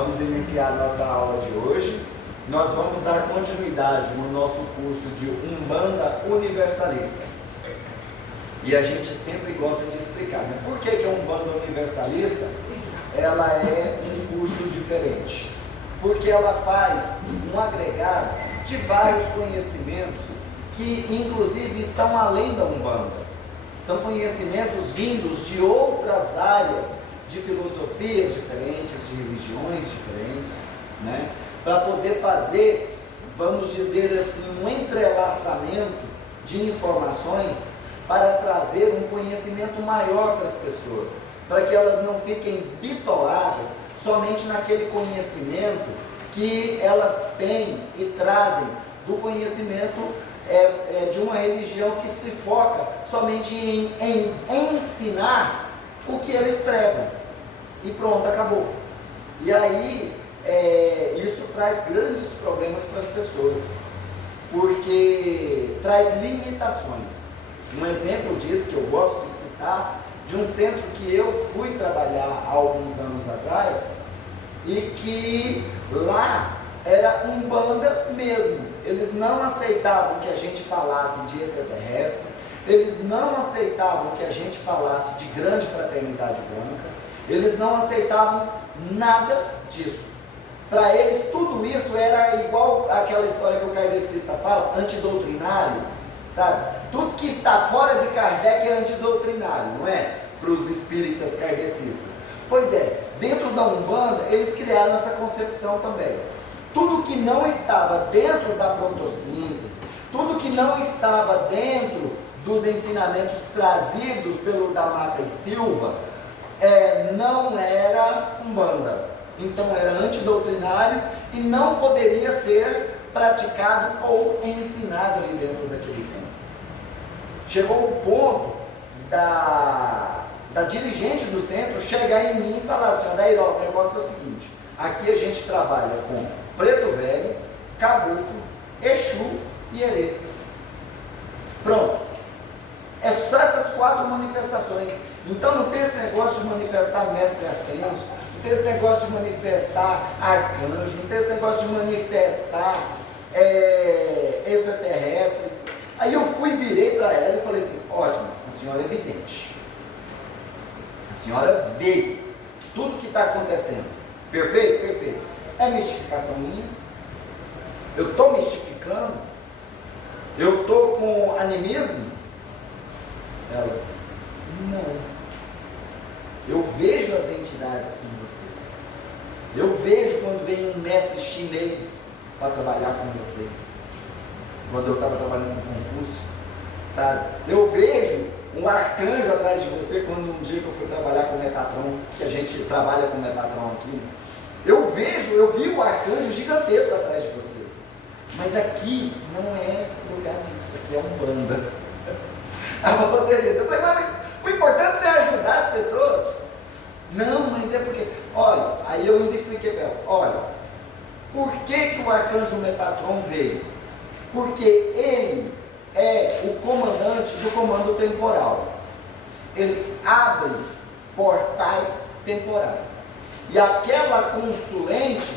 Vamos iniciar nossa aula de hoje. Nós vamos dar continuidade no nosso curso de Umbanda Universalista. E a gente sempre gosta de explicar, né? Por que a Umbanda Universalista ela é um curso diferente? Porque ela faz um agregado de vários conhecimentos que inclusive estão além da Umbanda. São conhecimentos vindos de outras áreas, de filosofias diferentes, de religiões diferentes, né? Para poder fazer, vamos dizer assim, um entrelaçamento de informações para trazer um conhecimento maior para as pessoas, para que elas não fiquem bitoladas somente naquele conhecimento que elas têm e trazem do conhecimento de uma religião que se foca somente em ensinar o que eles pregam. E pronto, acabou. E aí, isso traz grandes problemas para as pessoas, porque traz limitações. Um exemplo disso que eu gosto de citar, de um centro que eu fui trabalhar há alguns anos atrás, e que lá era Umbanda mesmo. Eles não aceitavam que a gente falasse de extraterrestre, eles não aceitavam que a gente falasse de grande fraternidade branca, eles não aceitavam nada disso. Para eles tudo isso era igual aquela história que o kardecista fala, antidoutrinário, sabe? Tudo que está fora de Kardec é antidoutrinário, não é? Para os espíritas kardecistas. Pois é, dentro da Umbanda eles criaram essa concepção também. Tudo que não estava dentro da protossíntese, tudo que não estava dentro dos ensinamentos trazidos pelo da Mata e Silva, não era Umbanda. Então era antidoutrinário e não poderia ser praticado ou ensinado ali dentro daquele campo. Chegou o ponto da dirigente do centro chegar em mim e falar assim: Adairó, o negócio é o seguinte, aqui a gente trabalha com Preto Velho, Caboclo, Exu e Herê. Pronto. É só essas 4 manifestações. Então não tem esse negócio de manifestar mestre ascenso, não tem esse negócio de manifestar arcanjo, não tem esse negócio de manifestar extraterrestre. Aí eu virei para ela e falei assim: ótimo, a senhora é vidente, a senhora vê tudo que está acontecendo. Perfeito? Perfeito. É mistificação minha? Eu estou mistificando? Eu estou com animismo? Ela: não. Eu vejo as entidades com você. Eu vejo quando vem um mestre chinês para trabalhar com você. Quando eu estava trabalhando com Confúcio, sabe? Eu vejo um arcanjo atrás de você quando um dia que eu fui trabalhar com o Metatron, que a gente trabalha com o Metatron aqui. Eu vi um arcanjo gigantesco atrás de você. Mas aqui não é lugar disso, aqui é Umbanda. Eu falei: mas o importante é ajudar as pessoas. Não, mas é porque, olha, aí eu ainda expliquei para ela: olha, por que o arcanjo Metatron veio? Porque ele é o comandante do comando temporal. Ele abre portais temporais. E aquela consulente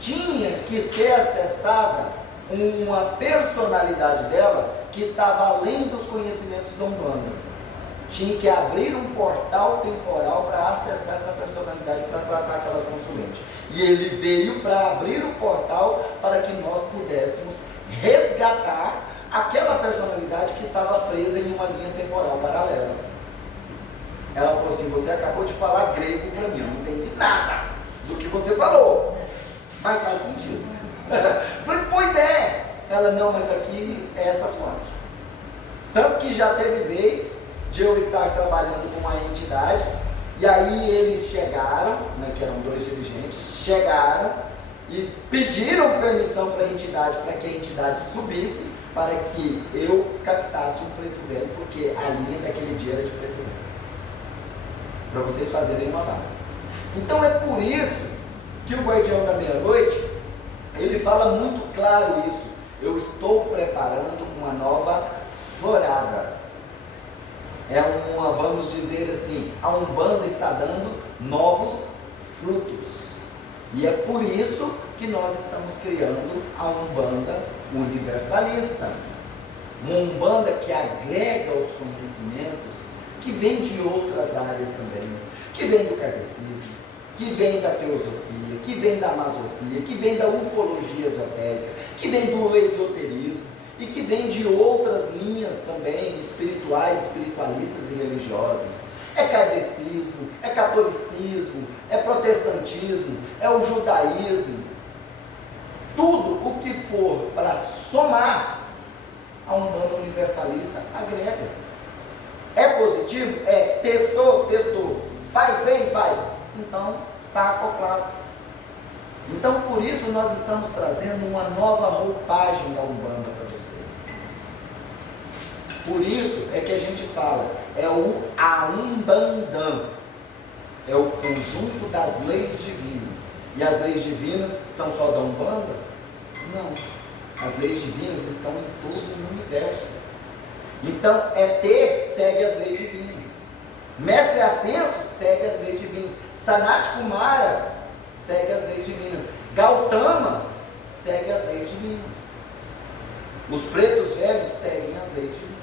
tinha que ser acessada uma personalidade dela que estava além dos conhecimentos da Umbanda. Tinha que abrir um portal temporal para acessar essa personalidade, para tratar aquela consulente. E ele veio para abrir o portal para que nós pudéssemos resgatar aquela personalidade que estava presa em uma linha temporal paralela. Ela falou assim: você acabou de falar grego para mim, eu não entendi nada do que você falou, mas faz sentido. Eu falei: pois é. Ela: não, mas aqui é essas 4. Tanto que já teve vez de eu estar trabalhando com uma entidade, e aí eles chegaram, né, que eram 2 dirigentes, chegaram e pediram permissão para a entidade, para que a entidade subisse, para que eu captasse um preto velho, porque a linha daquele dia era de preto velho, para vocês fazerem uma base. Então é por isso que o Guardião da Meia-Noite, ele fala muito claro isso: eu estou preparando uma nova florada. É vamos dizer assim, a Umbanda está dando novos frutos. E é por isso que nós estamos criando a Umbanda Universalista. Uma Umbanda que agrega os conhecimentos que vem de outras áreas também, que vem do kardecismo, que vem da teosofia, que vem da masofia, que vem da ufologia esotérica, que vem do esoterismo e que vem de outras linhas também espirituais, espiritualistas e religiosas. É kardecismo, é catolicismo, é protestantismo, é o judaísmo. Tudo o que for para somar a Umbanda Universalista agrega. É positivo? É. Testou? Testou. Faz bem? Faz. Então, está acoplado. Então, por isso, nós estamos trazendo uma nova roupagem da Umbanda para vocês. Por isso é que a gente fala, é o Aumbandã. É o conjunto das leis divinas. E as leis divinas são só da Umbanda? Não. As leis divinas estão em todo o universo. Então, ET segue as leis divinas. Mestre Ascenso segue as leis divinas. Sanat Kumara segue as leis divinas. Gautama segue as leis divinas. Os pretos velhos seguem as leis divinas.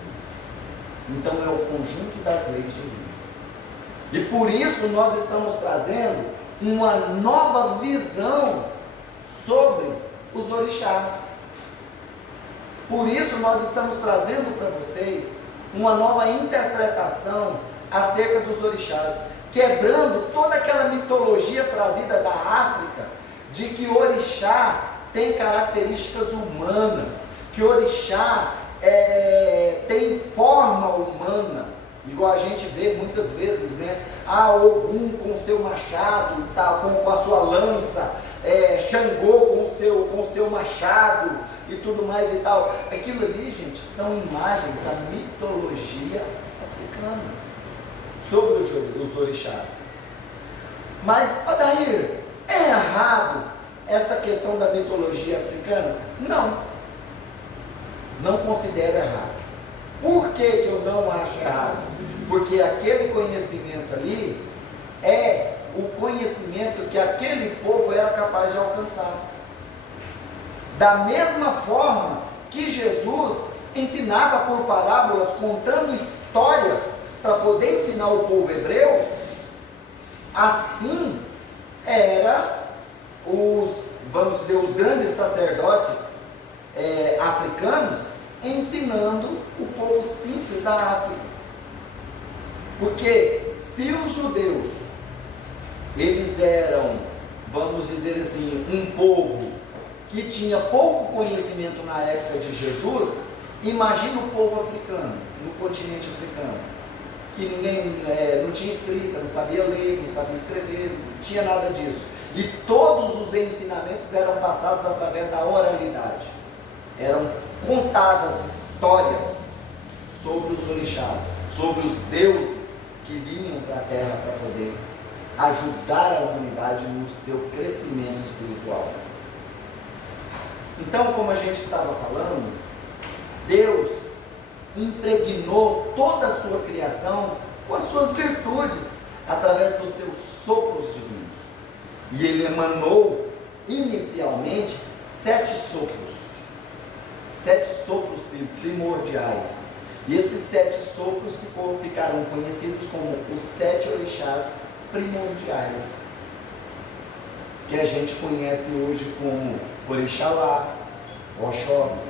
Então, é o conjunto das leis divinas. E por isso nós estamos trazendo uma nova visão sobre os orixás. Por isso nós estamos trazendo para vocês uma nova interpretação acerca dos orixás, quebrando toda aquela mitologia trazida da África, de que orixá tem características humanas, que orixá tem forma humana, igual a gente vê muitas vezes, né? Ogum com seu machado, tá, com a sua lança, Xangô com seu machado e tudo mais e tal. Aquilo ali, gente, são imagens da mitologia africana sobre os orixás. Mas, Odair, é errado essa questão da mitologia africana? Não. Não considero errado. Por que eu não acho errado? Porque aquele conhecimento ali é o conhecimento que aquele povo era capaz de alcançar. Da mesma forma que Jesus ensinava por parábolas, contando histórias para poder ensinar o povo hebreu, assim era vamos dizer, os grandes sacerdotes africanos ensinando o povo simples da África. Porque se os judeus, eles eram, vamos dizer assim, um povo que tinha pouco conhecimento na época de Jesus, imagina o povo africano, no continente africano, que ninguém não tinha escrita, não sabia ler, não sabia escrever, não tinha nada disso. E todos os ensinamentos eram passados através da oralidade. Eram contadas histórias sobre os orixás, sobre os deuses que vinham para a terra para poder ajudar a humanidade no seu crescimento espiritual. Então, como a gente estava falando, Deus impregnou toda a sua criação com as suas virtudes, através dos seus sopros divinos. E Ele emanou, inicialmente, 7 sopros primordiais. E esses 7 sopros ficaram conhecidos como os 7 orixás primordiais, que a gente conhece hoje como Orixalá, Oxóssi,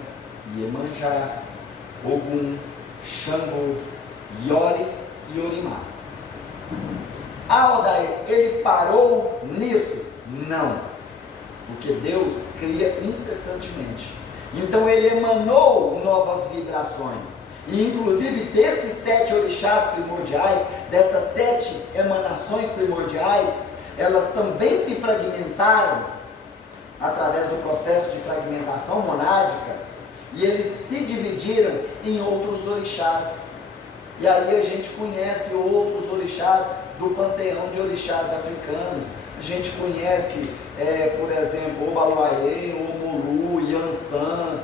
Iemanjá, Ogum, Xangô, Iori e Orimá. Odair, ele parou nisso? Não, porque Deus cria incessantemente. Então ele emanou novas vibrações. E inclusive desses 7 orixás primordiais, dessas 7 emanações primordiais, elas também se fragmentaram através do processo de fragmentação monádica, e eles se dividiram em outros orixás. E aí a gente conhece outros orixás do panteão de orixás africanos. A gente conhece, por exemplo, Obaloaê, Omolu, Yansan,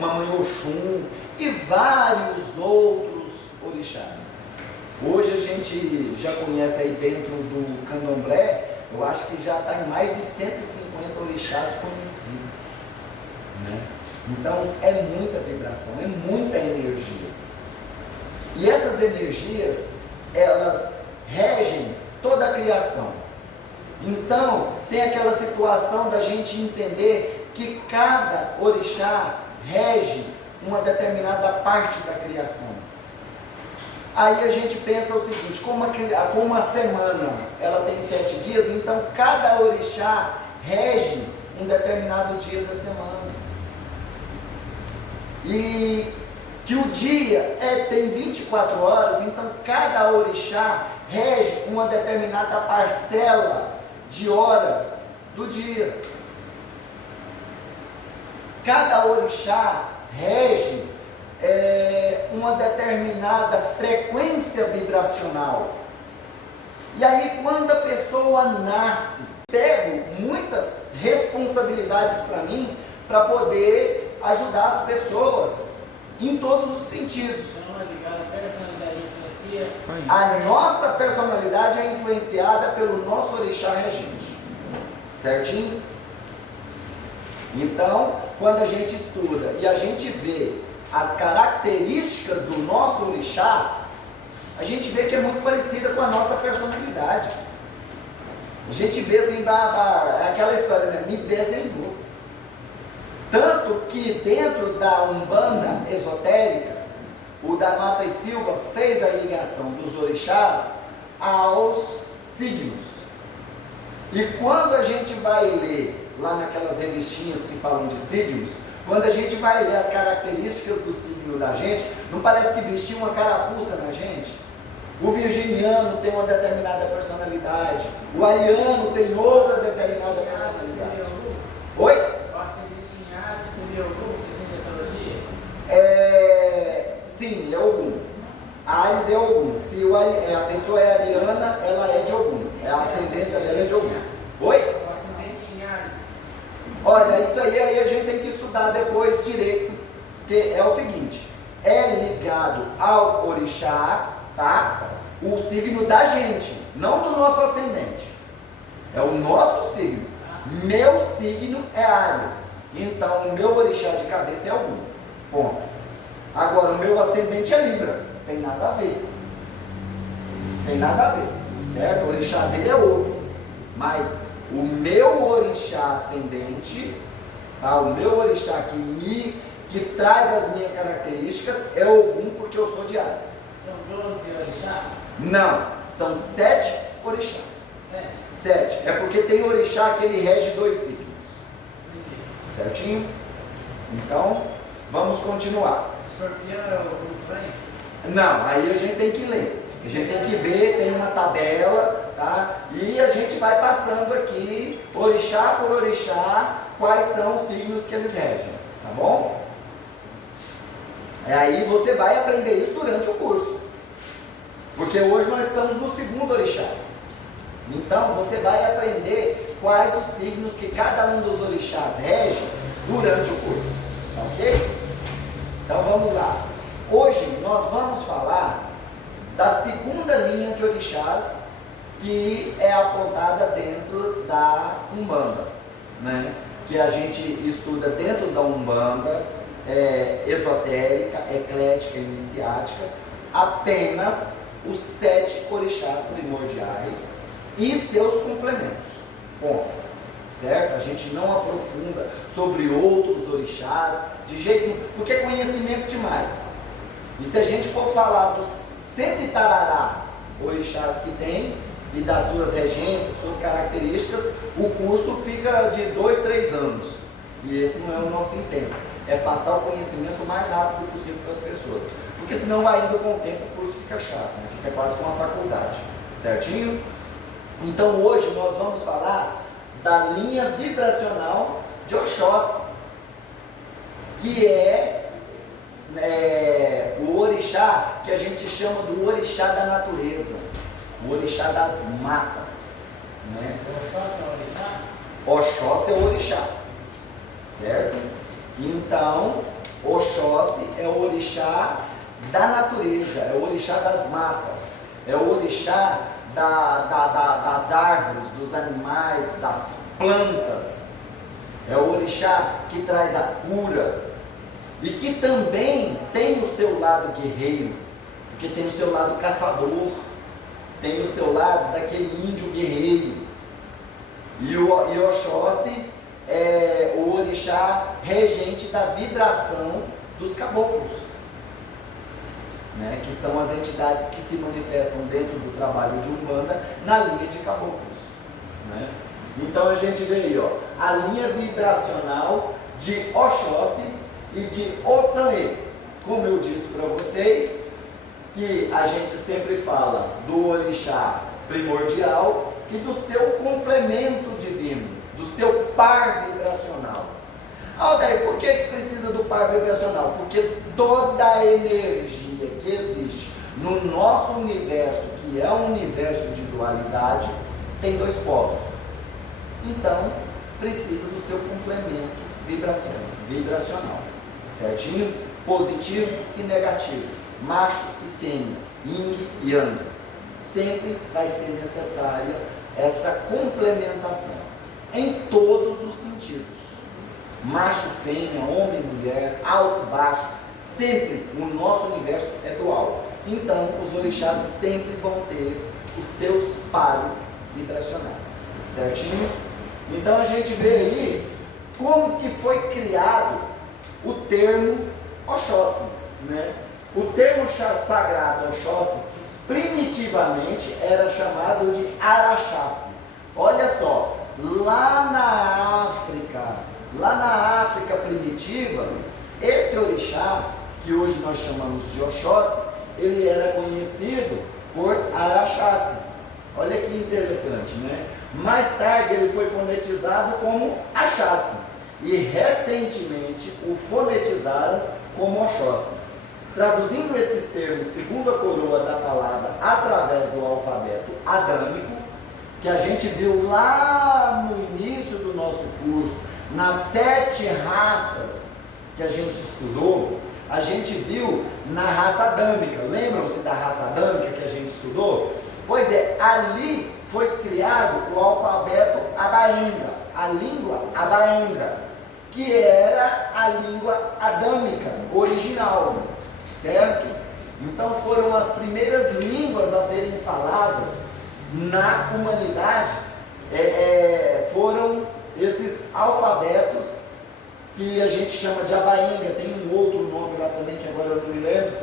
Mamãe Oxum e vários outros orixás. Hoje a gente já conhece aí dentro do candomblé eu acho que já está em mais de 150 orixás conhecidos, né? Então é muita vibração, é muita energia. E essas energias, elas regem toda a criação. Então, tem aquela situação da gente entender que cada orixá rege uma determinada parte da criação. Aí a gente pensa o seguinte, como uma semana ela tem 7 dias, então cada orixá rege um determinado dia da semana. E que o dia tem 24 horas, então cada orixá rege uma determinada parcela de horas do dia. Cada orixá rege uma determinada frequência vibracional. E aí, quando a pessoa nasce, pego muitas responsabilidades para mim, para poder ajudar as pessoas em todos os sentidos. A nossa personalidade é influenciada pelo nosso orixá regente, certinho? Então, quando a gente estuda e a gente vê as características do nosso orixá, a gente vê que é muito parecida com a nossa personalidade. A gente vê assim, aquela história, né? Me desenhou. Tanto que dentro da Umbanda esotérica, o da Mata e Silva fez a ligação dos orixás aos signos. E quando a gente vai ler lá naquelas revistinhas que falam de signos, quando a gente vai ler as características do signo da gente, não parece que vestiu uma carapuça na gente? O virginiano tem uma determinada personalidade, o ariano tem outra determinada personalidade. Oi? O ascendente em Ares seria Ogum, segundo a astrologia? Sim, é Ogum. Ares é Ogum. Se a pessoa é ariana, ela é de Ogum. A ascendência dela é de Ogum. Oi? O ascendente em Ares. Olha, isso aí a gente tem que estudar depois direito, que é o seguinte, é ligado ao orixá, tá? O signo da gente, não do nosso ascendente. É o nosso signo. Meu signo é Áries. Então o meu orixá de cabeça é Ogum. Ponto. Agora o meu ascendente é Libra. Tem nada a ver. Tem nada a ver. Certo? O orixá dele é outro. Mas o meu orixá ascendente, tá? O meu orixá que traz as minhas características é Ogum, porque eu sou de Áries. São 12 orixás? Não, são 7 orixás. 7? 7. É porque tem orixá que ele rege 2 signos. Certinho? Então, vamos continuar. Escorpião é o grupo também? Não, aí a gente tem que ler. A gente tem que ver, tem uma tabela, tá? E a gente vai passando aqui, orixá por orixá, quais são os signos que eles regem, tá bom? Aí você vai aprender isso durante o curso. Porque hoje nós estamos no segundo orixá. Então você vai aprender quais os signos que cada um dos orixás rege durante o curso. Tá ok? Então vamos lá. Hoje nós vamos falar da segunda linha de orixás que é apontada dentro da Umbanda, né? Que a gente estuda dentro da Umbanda esotérica, eclética e iniciática, apenas os 7 orixás primordiais e seus complementos. Ponto. Certo? A gente não aprofunda sobre outros orixás de jeito nenhum, porque é conhecimento demais. E se a gente for falar dos 100 e tarará orixás que tem e das suas regências, suas características, o curso fica de 2, 3 anos. E esse não é o nosso intento. É passar o conhecimento o mais rápido possível para as pessoas. Porque senão vai indo com o tempo, o curso fica chato, né? Fica quase como uma faculdade. Certinho? Então hoje nós vamos falar da linha vibracional de Oxóssi, que é o orixá que a gente chama do orixá da natureza, o orixá das matas, né? Oxóssi é o orixá? Oxóssi é o orixá, certo? Então, Oxóssi é o orixá da natureza, é o orixá das matas, é o orixá das árvores, dos animais, das plantas. É o orixá que traz a cura e que também tem o seu lado guerreiro, porque tem o seu lado caçador, tem o seu lado daquele índio guerreiro. E o Oxóssi é o orixá regente da vibração dos caboclos, né, que são as entidades que se manifestam dentro do trabalho de Umbanda na linha de caboclos, né? Então a gente vê aí, ó, a linha vibracional de Oxóssi e de Ossanê. Como eu disse para vocês, que a gente sempre fala do orixá primordial e do seu complemento divino, do seu par vibracional. Aldair, por que precisa do par vibracional? Porque toda a energia que existe no nosso universo, que é um universo de dualidade, tem dois polos. Então, precisa do seu complemento vibracional. Certinho? Positivo e negativo. Macho e fêmea. Yin e Yang. Sempre vai ser necessária essa complementação. Em todos os sentidos. Macho, fêmea, homem, mulher, alto, baixo. Sempre o nosso universo é dual. Então, os orixás sempre vão ter os seus pares vibracionais. Certinho? Então, a gente vê aí como que foi criado o termo Oxóssi, né? O termo sagrado Oxóssi, primitivamente, era chamado de Araxáci. Olha só, lá na África primitiva, esse orixá, que hoje nós chamamos de Oxóssi, ele era conhecido por Araxáci. Olha que interessante, né? Mais tarde ele foi fonetizado como Axáci e recentemente o fonetizaram como Oxóssi. Traduzindo esses termos segundo a coroa da palavra através do alfabeto adâmico, que a gente viu lá no início do nosso curso, nas 7 raças que a gente estudou, a gente viu na raça adâmica. Lembram-se da raça adâmica que a gente estudou? Pois é, ali foi criado o alfabeto abaenga, a língua abaenga, que era a língua adâmica original, certo? Então foram as primeiras línguas a serem faladas na humanidade, foram esses alfabetos que a gente chama de abaenga, tem um outro nome lá também que agora eu não me lembro,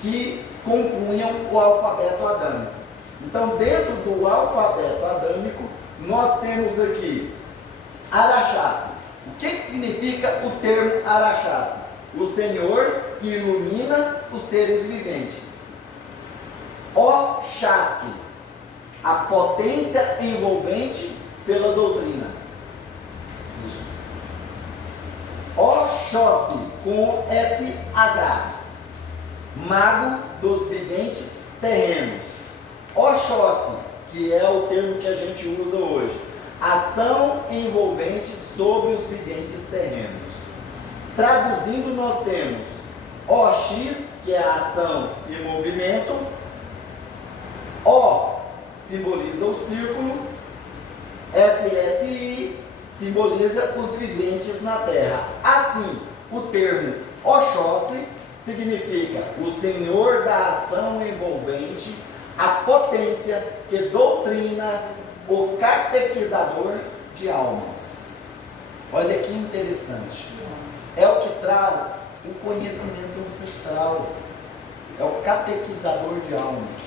que compunham o alfabeto adâmico. Então, dentro do alfabeto adâmico, nós temos aqui Araxáci. O que significa o termo Araxáci? O Senhor que ilumina os seres viventes. Oxáci, a potência envolvente pela doutrina. Isso. Oxóssi, com SH, mago dos viventes terrenos. Oxóssi, que é o termo que a gente usa hoje, ação envolvente sobre os viventes terrenos. Traduzindo, nós temos OX, que é a ação e movimento. O simboliza o círculo. SSI simboliza os viventes na Terra. Assim, o termo Oxóssi significa o Senhor da ação envolvente, a potência que doutrina, o catequizador de almas. Olha que interessante. É o que traz o conhecimento ancestral. É o catequizador de almas.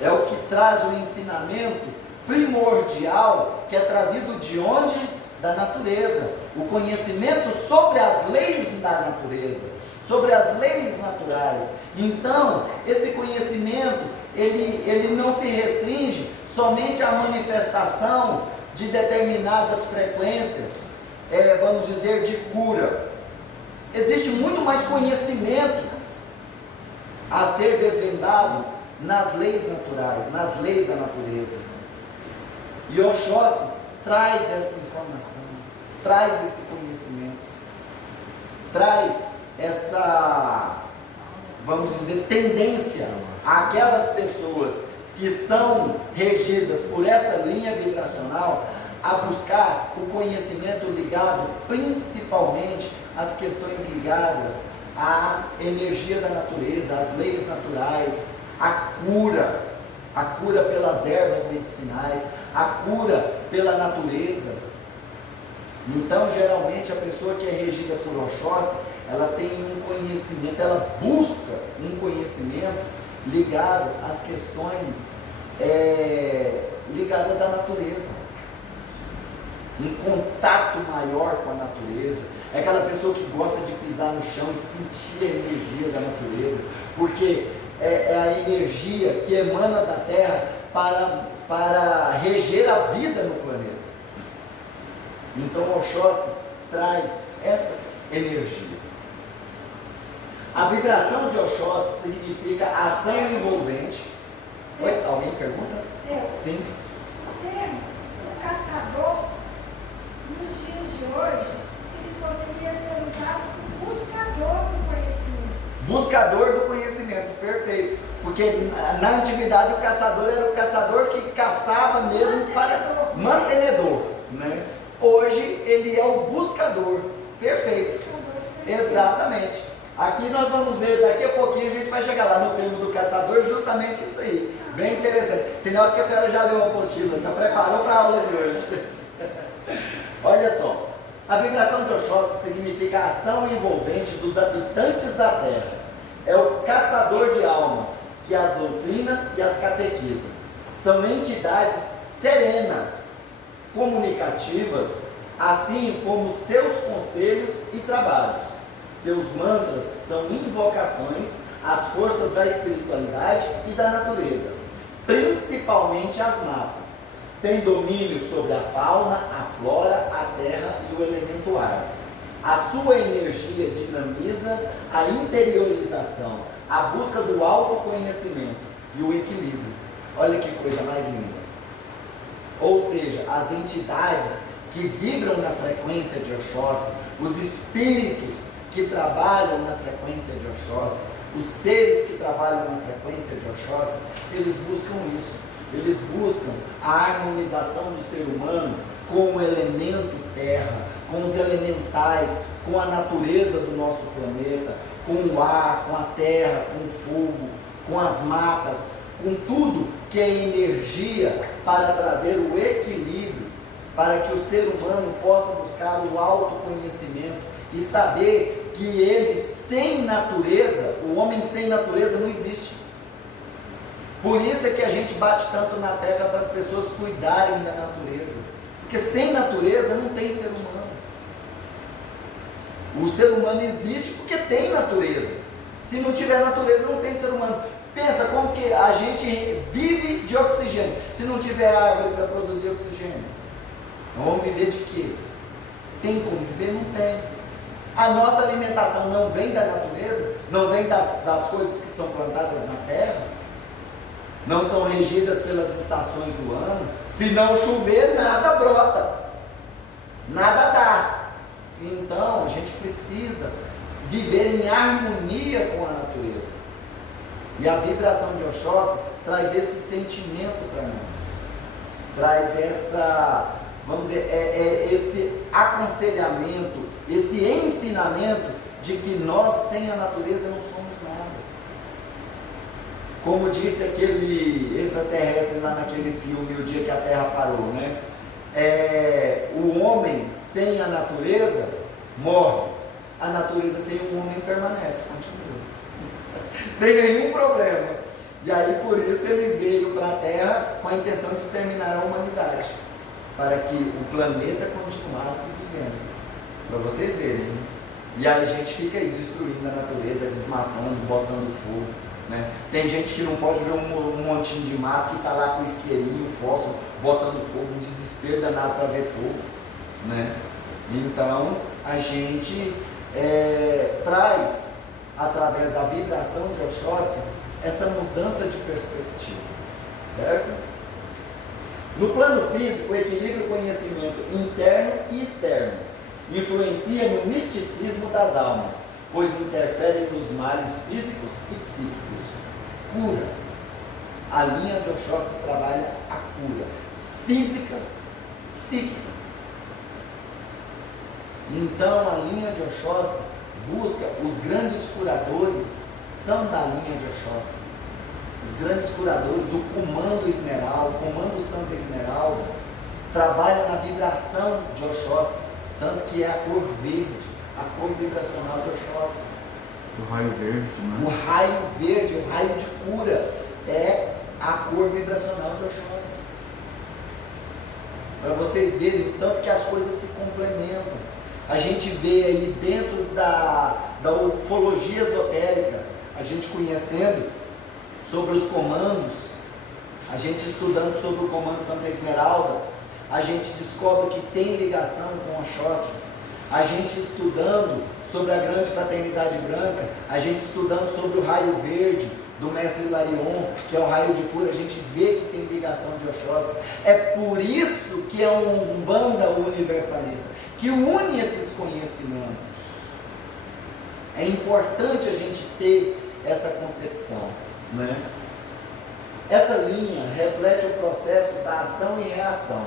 É o que traz o ensinamento primordial, que é trazido de onde? Da natureza. O conhecimento sobre as leis da natureza, sobre as leis naturais. Então, esse conhecimento, ele não se restringe somente à manifestação de determinadas frequências, vamos dizer, de cura. Existe muito mais conhecimento a ser desvendado nas leis naturais, nas leis da natureza. E Oxóssi traz essa informação, traz esse conhecimento, traz essa, vamos dizer, tendência àquelas pessoas que são regidas por essa linha vibracional a buscar o conhecimento ligado principalmente às questões ligadas à energia da natureza, às leis naturais, a cura pelas ervas medicinais, a cura pela natureza. Então, geralmente, a pessoa que é regida por Oxóssi, ela tem um conhecimento, ela busca um conhecimento ligado às questões ligadas à natureza. Um contato maior com a natureza. É aquela pessoa que gosta de pisar no chão e sentir a energia da natureza, porque é a energia que emana da Terra para reger a vida no planeta. Então Oxóssi traz essa energia. A vibração de Oxóssi significa ação envolvente. Oi, alguém pergunta? Sim. O caçador, nos dias de hoje, ele poderia ser usado como buscador do conhecimento. Buscador do conhecimento, perfeito. Porque na antiguidade o caçador era o caçador que caçava mesmo para mantenedor, né? Hoje ele é o buscador, perfeito. Exatamente. Aqui nós vamos ver, daqui a pouquinho a gente vai chegar lá no termo do caçador, justamente isso aí. Bem interessante. Sinal de que a senhora já leu a apostila, já preparou para a aula de hoje. Olha só, a vibração de Oxóssi significa a ação envolvente dos habitantes da Terra. É o caçador de almas, que as doutrina e as catequiza. São entidades serenas, comunicativas, assim como seus conselhos e trabalhos. Seus mantras são invocações às forças da espiritualidade e da natureza, principalmente as matas. Tem domínio sobre a fauna, a flora, a terra e o elemento ar. A sua energia dinamiza a interiorização, a busca do autoconhecimento e o equilíbrio. Olha que coisa mais linda. Ou seja, as entidades que vibram na frequência de Oxóssi, os espíritos que trabalham na frequência de Oxóssi, os seres que trabalham na frequência de Oxóssi, eles buscam isso. Eles buscam a harmonização do ser humano com o elemento terra, com os elementais, com a natureza do nosso planeta, com o ar, com a terra, com o fogo, com as matas, com tudo que é energia para trazer o equilíbrio, para que o ser humano possa buscar o autoconhecimento e saber que ele sem natureza, o homem sem natureza não existe. Por isso é que a gente bate tanto na tecla para as pessoas cuidarem da natureza. Porque sem natureza não tem ser humano. O ser humano existe porque tem natureza. Se não tiver natureza, não tem ser humano. Pensa como que a gente vive de oxigênio. Se não tiver árvore para produzir oxigênio, vamos viver de quê? Tem como viver? Não tem. A nossa alimentação não vem da natureza, não vem das coisas que são plantadas na terra, não são regidas pelas estações do ano. Se não chover, nada brota, nada dá. Então a gente precisa viver em harmonia com a natureza. E a vibração de Oxóssi traz esse sentimento para nós, traz essa, vamos dizer, esse aconselhamento, esse ensinamento de que nós sem a natureza não somos nada. Como disse aquele extraterrestre lá naquele filme, O Dia que a Terra Parou, né? O homem sem a natureza morre, a natureza sem o homem permanece, continua, sem nenhum problema. E aí por isso ele veio para a Terra com a intenção de exterminar a humanidade, para que o planeta continuasse vivendo, para vocês verem, né? E aí a gente fica aí destruindo a natureza, desmatando, botando fogo, né? Tem gente que não pode ver um montinho de mato que está lá com isqueirinho, fósforo, botando fogo, um desespero danado para ver fogo, né? Então a gente traz, através da vibração de Oxóssi, essa mudança de perspectiva, certo? No plano físico, o equilíbrio conhecimento interno e externo influencia no misticismo das almas, pois interferem nos males físicos e psíquicos. Cura. A linha de Oxóssi trabalha a cura física, psíquica. Então, a linha de Oxóssi busca, os grandes curadores são da linha de Oxóssi. Os grandes curadores, o comando Esmeralda, o comando Santa Esmeralda, trabalha na vibração de Oxóssi, tanto que é a cor verde, a cor vibracional de Oxóssi. O raio verde, né? O raio verde, o raio de cura, é a cor vibracional de Oxóssi. Para vocês verem o tanto que as coisas se complementam. A gente vê aí dentro da ufologia esotérica, a gente conhecendo sobre os comandos, a gente estudando sobre o comando Santa Esmeralda, a gente descobre que tem ligação com Oxóssi. A gente estudando sobre a grande fraternidade branca, a gente estudando sobre o raio verde do mestre Hilarion, que é o raio de cura, a gente vê que tem ligação de Oxóssi. É por isso que é um Umbanda universalista, que une esses conhecimentos. É importante a gente ter essa concepção, né? Essa linha reflete o processo da ação e reação,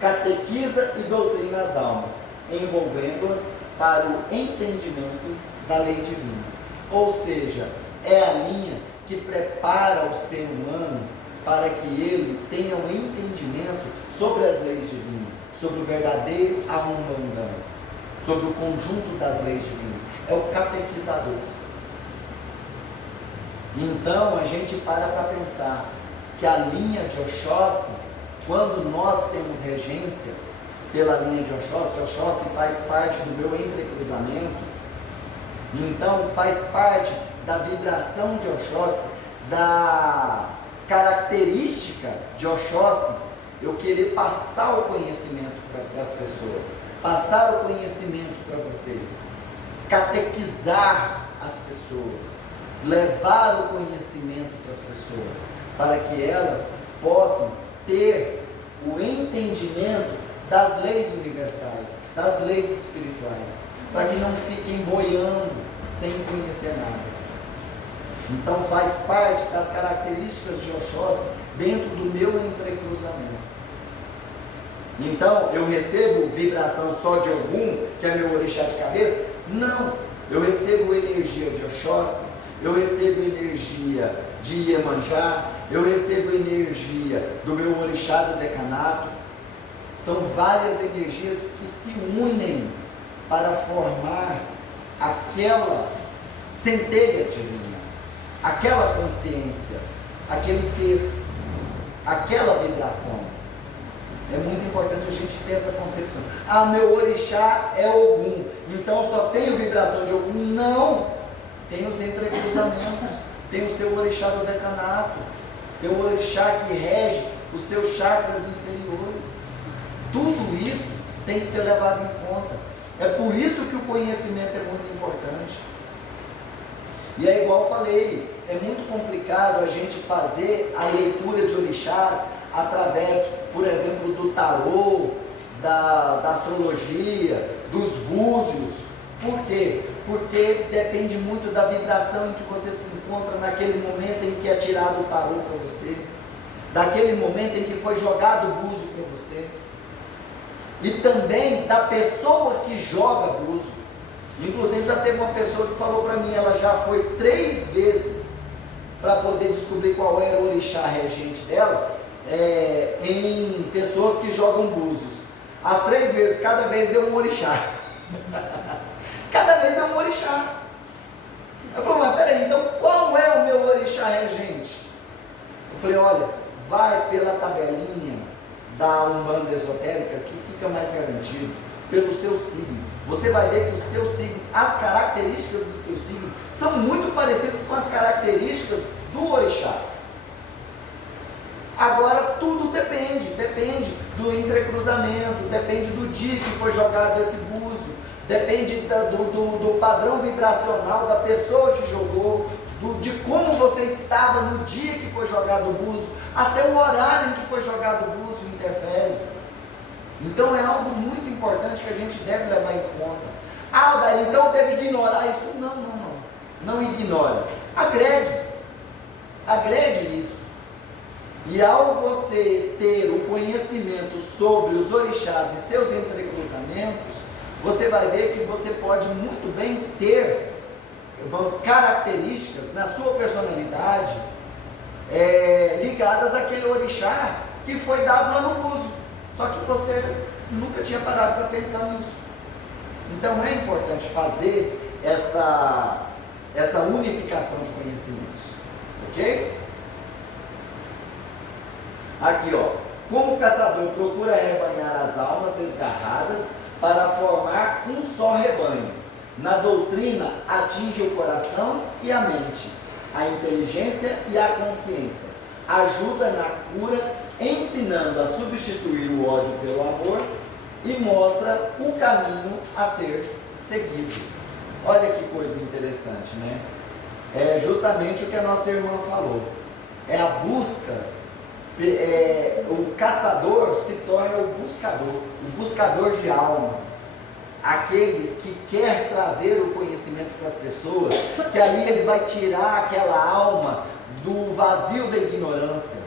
catequiza e doutrina as almas, envolvendo-as para o entendimento da lei divina. Ou seja, é a linha que prepara o ser humano para que ele tenha um entendimento sobre as leis divinas, sobre o verdadeiro Amumbandão, sobre o conjunto das leis divinas. É o catequizador. Então a gente para pensar que a linha de Oxóssi, quando nós temos regência pela linha de Oxóssi, Oxóssi faz parte do meu entrecruzamento, então faz parte da vibração de Oxóssi, da característica de Oxóssi, eu querer passar o conhecimento para as pessoas, passar o conhecimento para vocês, catequizar as pessoas, levar o conhecimento para as pessoas, para que elas possam ter o entendimento das leis universais, das leis espirituais, para que não fiquem boiando sem conhecer nada. Então faz parte das características de Oxóssi dentro do meu entrecruzamento. Então eu recebo vibração só de Ogum, que é meu orixá de cabeça? Não, eu recebo energia de Oxóssi, eu recebo energia de Iemanjá, eu recebo energia do meu orixá do decanato. São várias energias que se unem para formar aquela centelha divina, aquela consciência, aquele ser, aquela vibração. É muito importante a gente ter essa concepção. Ah, meu orixá é Ogum, então eu só tenho vibração de Ogum. Não! Tem os entrecruzamentos, tem o seu orixá do decanato, tem o orixá que rege os seus chakras inferiores. Tudo isso tem que ser levado em conta. É por isso que o conhecimento é muito importante. E é igual eu falei, é muito complicado a gente fazer a leitura de orixás através, por exemplo, do tarô, da astrologia, dos búzios. Por quê? Porque depende muito da vibração em que você se encontra naquele momento em que é tirado o tarô para você, daquele momento em que foi jogado o búzio para você, e também da pessoa que joga búzio. Inclusive já teve uma pessoa que falou para mim, ela já foi 3 vezes para poder descobrir qual era o orixá regente dela, em pessoas que jogam búzios. As 3 vezes, cada vez deu um orixá. Cada vez deu um orixá. Eu falei, mas peraí, então qual é o meu orixá regente? Eu falei, olha, vai pela tabelinha da Umbanda esotérica que fica mais garantido, pelo seu signo. Você vai ver que o seu signo, as características do seu signo são muito parecidas com as características do orixá. Agora tudo depende do entrecruzamento, depende do dia que foi jogado esse búzio, depende do padrão vibracional da pessoa que jogou, de como você estava no dia que foi jogado o búzio, até o horário em que foi jogado o búzio interfere. Então é algo muito importante que a gente deve levar em conta. Ah, Aldair, então deve ignorar isso? Não ignore. Agregue isso. E ao você ter o conhecimento sobre os orixás e seus entrecruzamentos, você vai ver que você pode muito bem ter características na sua personalidade ligadas àquele orixá que foi dado lá no buzo. Só que você nunca tinha parado para pensar nisso. Então é importante fazer essa unificação de conhecimentos. Ok? Aqui, ó. Como o caçador procura rebanhar as almas desgarradas para formar um só rebanho. Na doutrina, atinge o coração e a mente, a inteligência e a consciência. Ajuda na cura, ensinando a substituir o ódio pelo amor e mostra o caminho a ser seguido. Olha que coisa interessante, né? É justamente o que a nossa irmã falou. É a busca. O caçador se torna o buscador de almas, aquele que quer trazer o conhecimento para as pessoas, que aí ele vai tirar aquela alma do vazio da ignorância,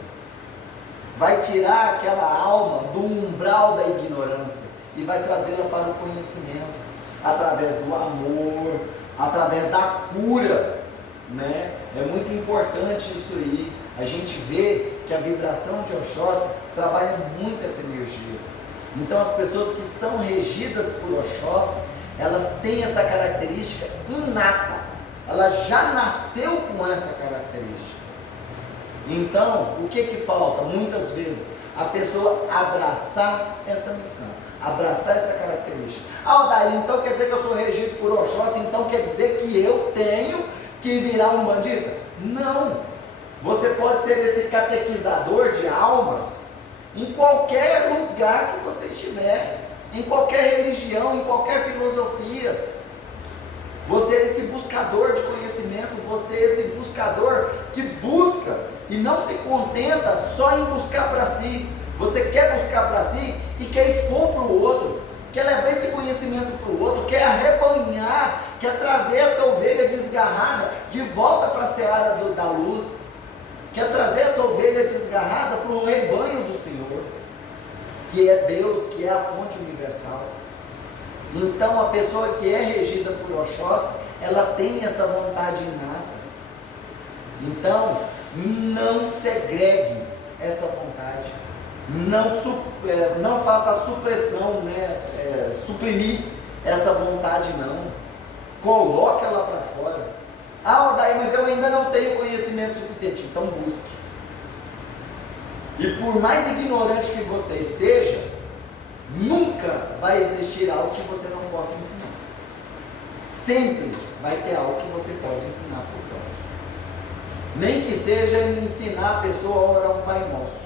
vai tirar aquela alma do umbral da ignorância e vai trazê-la para o conhecimento, através do amor, através da cura, né? É muito importante isso aí. A gente vê que a vibração de Oxóssi trabalha muito essa energia. Então as pessoas que são regidas por Oxóssi, elas têm essa característica inata. Ela já nasceu com essa característica. Então, o que falta? Muitas vezes, a pessoa abraçar essa missão, abraçar essa característica. Ah, Odair, então quer dizer que eu sou regido por Oxóssi, então quer dizer que eu tenho que virar um bandista? Não! Você pode ser esse catequizador de almas em qualquer lugar que você estiver, em qualquer religião, em qualquer filosofia. Você é esse buscador de conhecimento, você é esse buscador que busca e não se contenta só em buscar para si. Você quer buscar para si e quer expor para o outro, quer levar esse conhecimento para o outro, quer arrebanhar, quer trazer essa ovelha desgarrada de volta para a seara da luz. Quer trazer essa ovelha desgarrada para o rebanho do Senhor, que é Deus, que é a fonte universal. Então a pessoa que é regida por Oxóssi, ela tem essa vontade inata. Então, não segregue essa vontade, não faça a supressão, suprimir essa vontade não, coloque ela para fora. Ah, Odair, mas eu ainda não tenho conhecimento suficiente. Então busque. E por mais ignorante que você seja, nunca vai existir algo que você não possa ensinar. Sempre vai ter algo que você pode ensinar para o próximo. Nem que seja ensinar a pessoa a orar um Pai Nosso.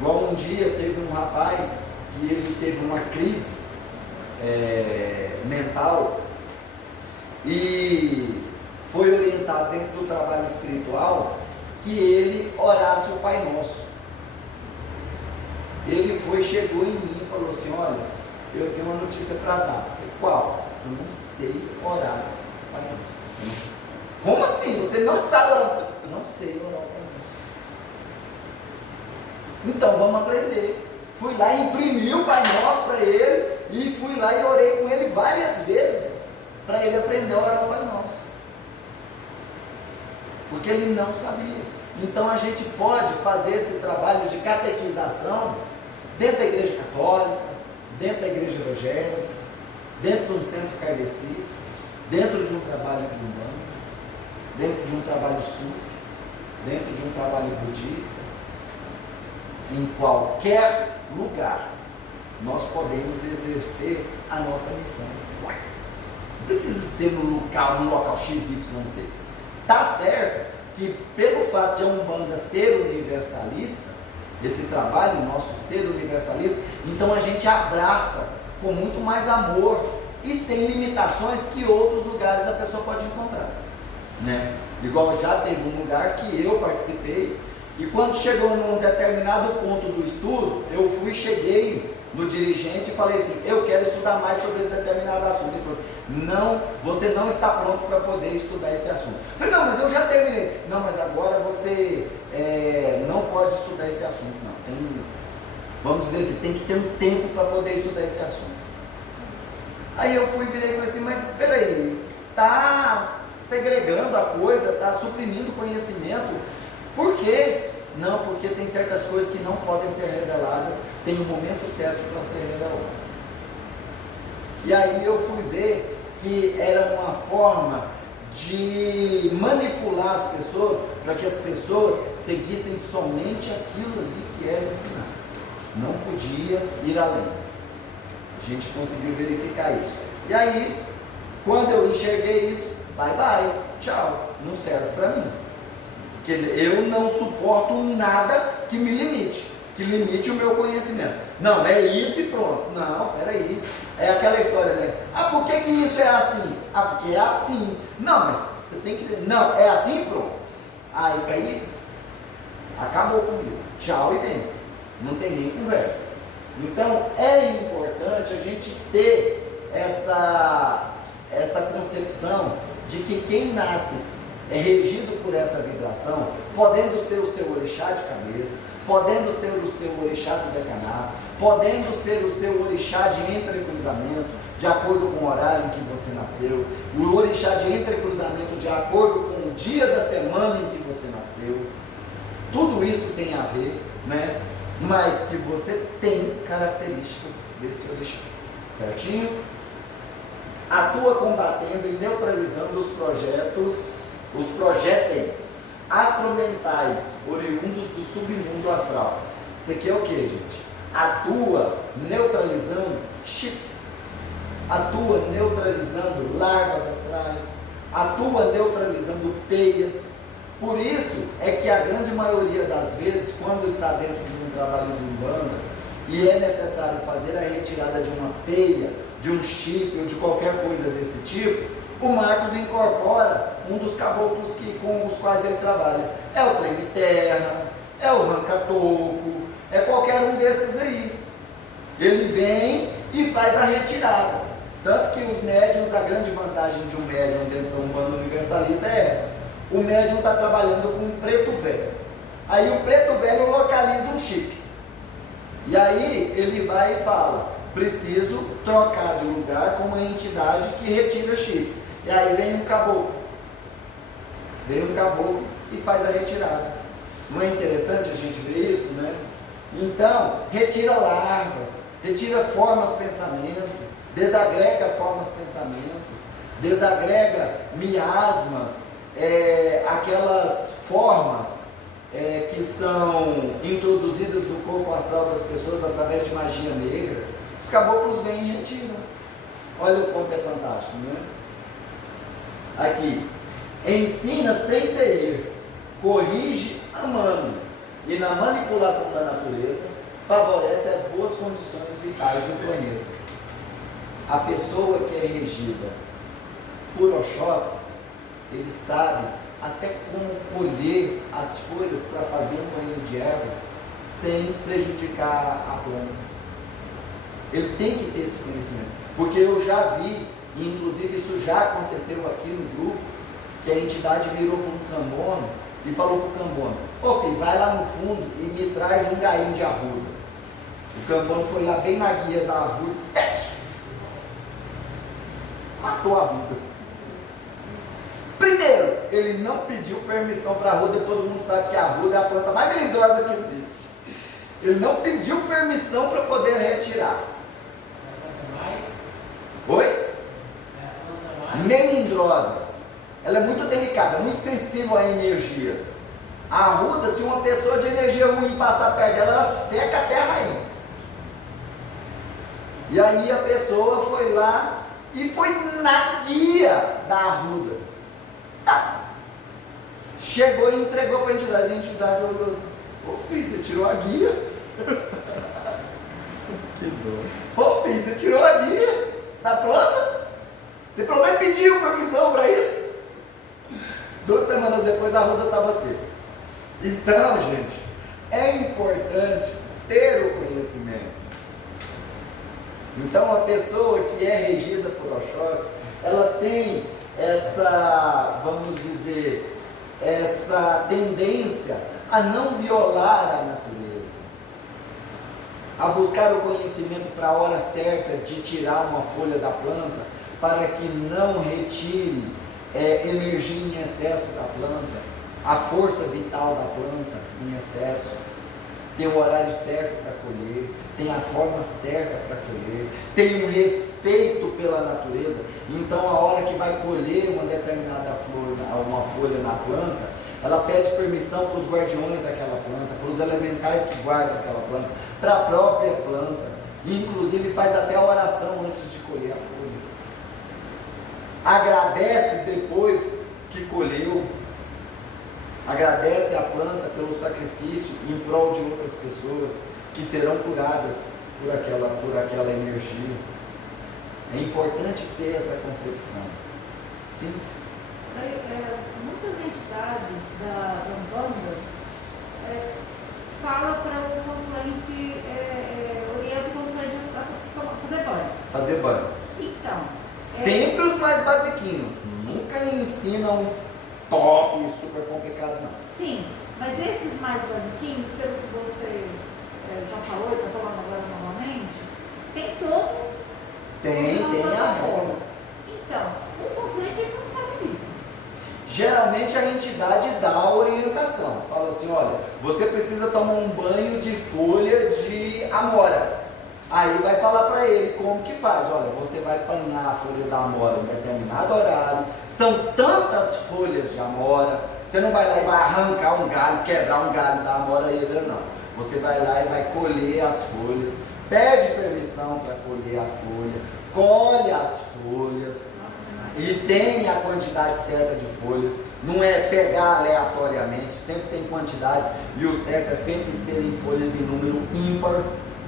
Igual um dia teve um rapaz que ele teve uma crise mental, e foi orientado dentro do trabalho espiritual que ele orasse o Pai Nosso. Ele chegou em mim e falou assim: olha, eu tenho uma notícia para dar. Eu falei: qual? Eu não sei orar o Pai Nosso. Como assim? Você não sabe orar? Eu não sei orar o Pai Nosso. Então vamos aprender. Fui lá e imprimi o Pai Nosso para ele, e fui lá e orei com ele várias vezes, para ele aprender a orar o Pai Nosso, porque ele não sabia. Então a gente pode fazer esse trabalho de catequização dentro da igreja católica, dentro da igreja evangélica, dentro de um centro kardecista, dentro de um trabalho de umbanda, dentro de um trabalho sufi, dentro de um trabalho budista. Em qualquer lugar nós podemos exercer a nossa missão. Não precisa ser no local XYZ. Tá certo que pelo fato de a Umbanda ser universalista, esse trabalho nosso ser universalista, então a gente abraça com muito mais amor e sem limitações que outros lugares a pessoa pode encontrar, né? Igual já teve um lugar que eu participei, e quando chegou num determinado ponto do estudo, cheguei no dirigente e falei assim: eu quero estudar mais sobre esse determinado assunto. Ele falou assim: Não, você não está pronto para poder estudar esse assunto. Eu falei, não, mas eu já terminei. Não, mas agora você não pode estudar esse assunto, não. Vamos dizer assim, tem que ter um tempo para poder estudar esse assunto. Aí eu virei e falei assim, mas espera aí, está segregando a coisa, está suprimindo conhecimento. Por quê? Não, porque tem certas coisas que não podem ser reveladas, tem um momento certo para ser revelado. E aí eu fui ver que era uma forma de manipular as pessoas para que as pessoas seguissem somente aquilo ali que era ensinado. Não podia ir além. A gente conseguiu verificar isso. E aí, quando eu enxerguei isso, bye bye, tchau, não serve para mim. Porque eu não suporto nada que me limite, que limite o meu conhecimento. Não, é isso e pronto. Não, peraí. É aquela história, né? Ah, por que isso é assim? Ah, porque é assim. Não, mas você tem que... Não, é assim e pronto. Ah, isso aí acabou comigo. Tchau e benção. Não tem nem conversa. Então, é importante a gente ter essa concepção de que quem nasce é regido por essa vibração, podendo ser o seu orixá de cabeça, podendo ser o seu orixá do decanar, podendo ser o seu orixá de entrecruzamento, de acordo com o horário em que você nasceu, o orixá de entrecruzamento de acordo com o dia da semana em que você nasceu. Tudo isso tem a ver, né? Mas que você tem características desse orixá, certinho? Atua combatendo e neutralizando os projéteis astromentais oriundos do submundo astral. Isso aqui é o que, gente? Atua neutralizando chips, atua neutralizando larvas astrais, atua neutralizando peias. Por isso é que a grande maioria das vezes, quando está dentro de um trabalho de umbanda e é necessário fazer a retirada de uma peia, de um chip ou de qualquer coisa desse tipo, o Marcos incorpora um dos caboclos com os quais ele trabalha. É o treme-terra, é o ranca-toco, é qualquer um desses aí. Ele vem e faz a retirada. Tanto que os médiuns, a grande vantagem de um médium dentro do Umbanda Universalista é essa. O médium está trabalhando com um preto velho. Aí o preto velho localiza um chip. E aí ele vai e fala, preciso trocar de lugar com uma entidade que retira chip. E aí vem um caboclo. Vem um caboclo e faz a retirada. Não é interessante a gente ver isso, né? Então, retira larvas, retira formas pensamento, desagrega formas pensamento, desagrega miasmas, aquelas formas que são introduzidas no corpo astral das pessoas através de magia negra. Os caboclos vêm e retiram. Olha o quanto é fantástico, não é? Aqui, ensina sem ferir, corrige amando, e na manipulação da natureza favorece as boas condições vitais do planeta. A pessoa que é regida por Oxóssi, ele sabe até como colher as folhas para fazer um banho de ervas sem prejudicar a planta. Ele tem que ter esse conhecimento, porque eu já vi, e inclusive isso já aconteceu aqui no grupo, que a entidade virou para um cambono e falou para o cambono, ô filho, vai lá no fundo e me traz um gainho de arruda. O cambono foi lá bem na guia da arruda, matou a arruda. Primeiro, ele não pediu permissão para a arruda, e todo mundo sabe que a arruda é a planta mais melindrosa que existe. Ele não pediu permissão para poder retirar. Oi? Melindrosa. Ela é muito delicada, muito sensível a energias. A arruda, se uma pessoa de energia ruim passar perto dela, ela seca até a raiz. E aí a pessoa foi lá e foi na guia da arruda. Tá. Chegou e entregou para a entidade olhou. Ô filho, você tirou a guia? Ô filho, você tirou a guia da planta? Você pelo menos pediu permissão para isso? 2 semanas depois a arruda estava seca. Então, gente, é importante ter o conhecimento. Então, a pessoa que é regida por Oxóssi, tem essa, vamos dizer, essa tendência a não violar a natureza, a buscar o conhecimento para a hora certa de tirar uma folha da planta, para que não retire energia em excesso da planta, a força vital da planta em excesso. Tem o horário certo para colher, tem a forma certa para colher, tem um respeito pela natureza. Então, a hora que vai colher uma determinada flor, uma folha na planta, ela pede permissão para os guardiões daquela planta, para os elementais que guardam aquela planta, para a própria planta. Inclusive, faz até a oração antes de colher a folha. Agradece depois que colheu. Agradece a planta pelo sacrifício em prol de outras pessoas que serão curadas por aquela energia. É importante ter essa concepção. Sim? Muitas entidades da Umbanda falam para o consulente, orienta o consulente a fazer banho. Fazer banho. Então. Sempre os mais basiquinhos. Nunca ensinam top, super complicado, não. Sim, mas esses mais basiquinhos, pelo que você já falou e está falando agora novamente, tem todo. Tem a regra. Então, o consulente não sabe disso. Geralmente a entidade dá a orientação. Fala assim, olha, você precisa tomar um banho de folha de amora. Aí vai falar para ele como que faz. Olha, você vai apanhar a folha da amora em determinado horário. São tantas folhas de amora. Você não vai lá e vai arrancar um galho, quebrar um galho da amora não. Você vai lá e vai colher as folhas. Pede permissão para colher a folha. Colhe as folhas. E tem a quantidade certa de folhas. Não é pegar aleatoriamente. Sempre tem quantidades. E o certo é sempre serem folhas em número ímpar.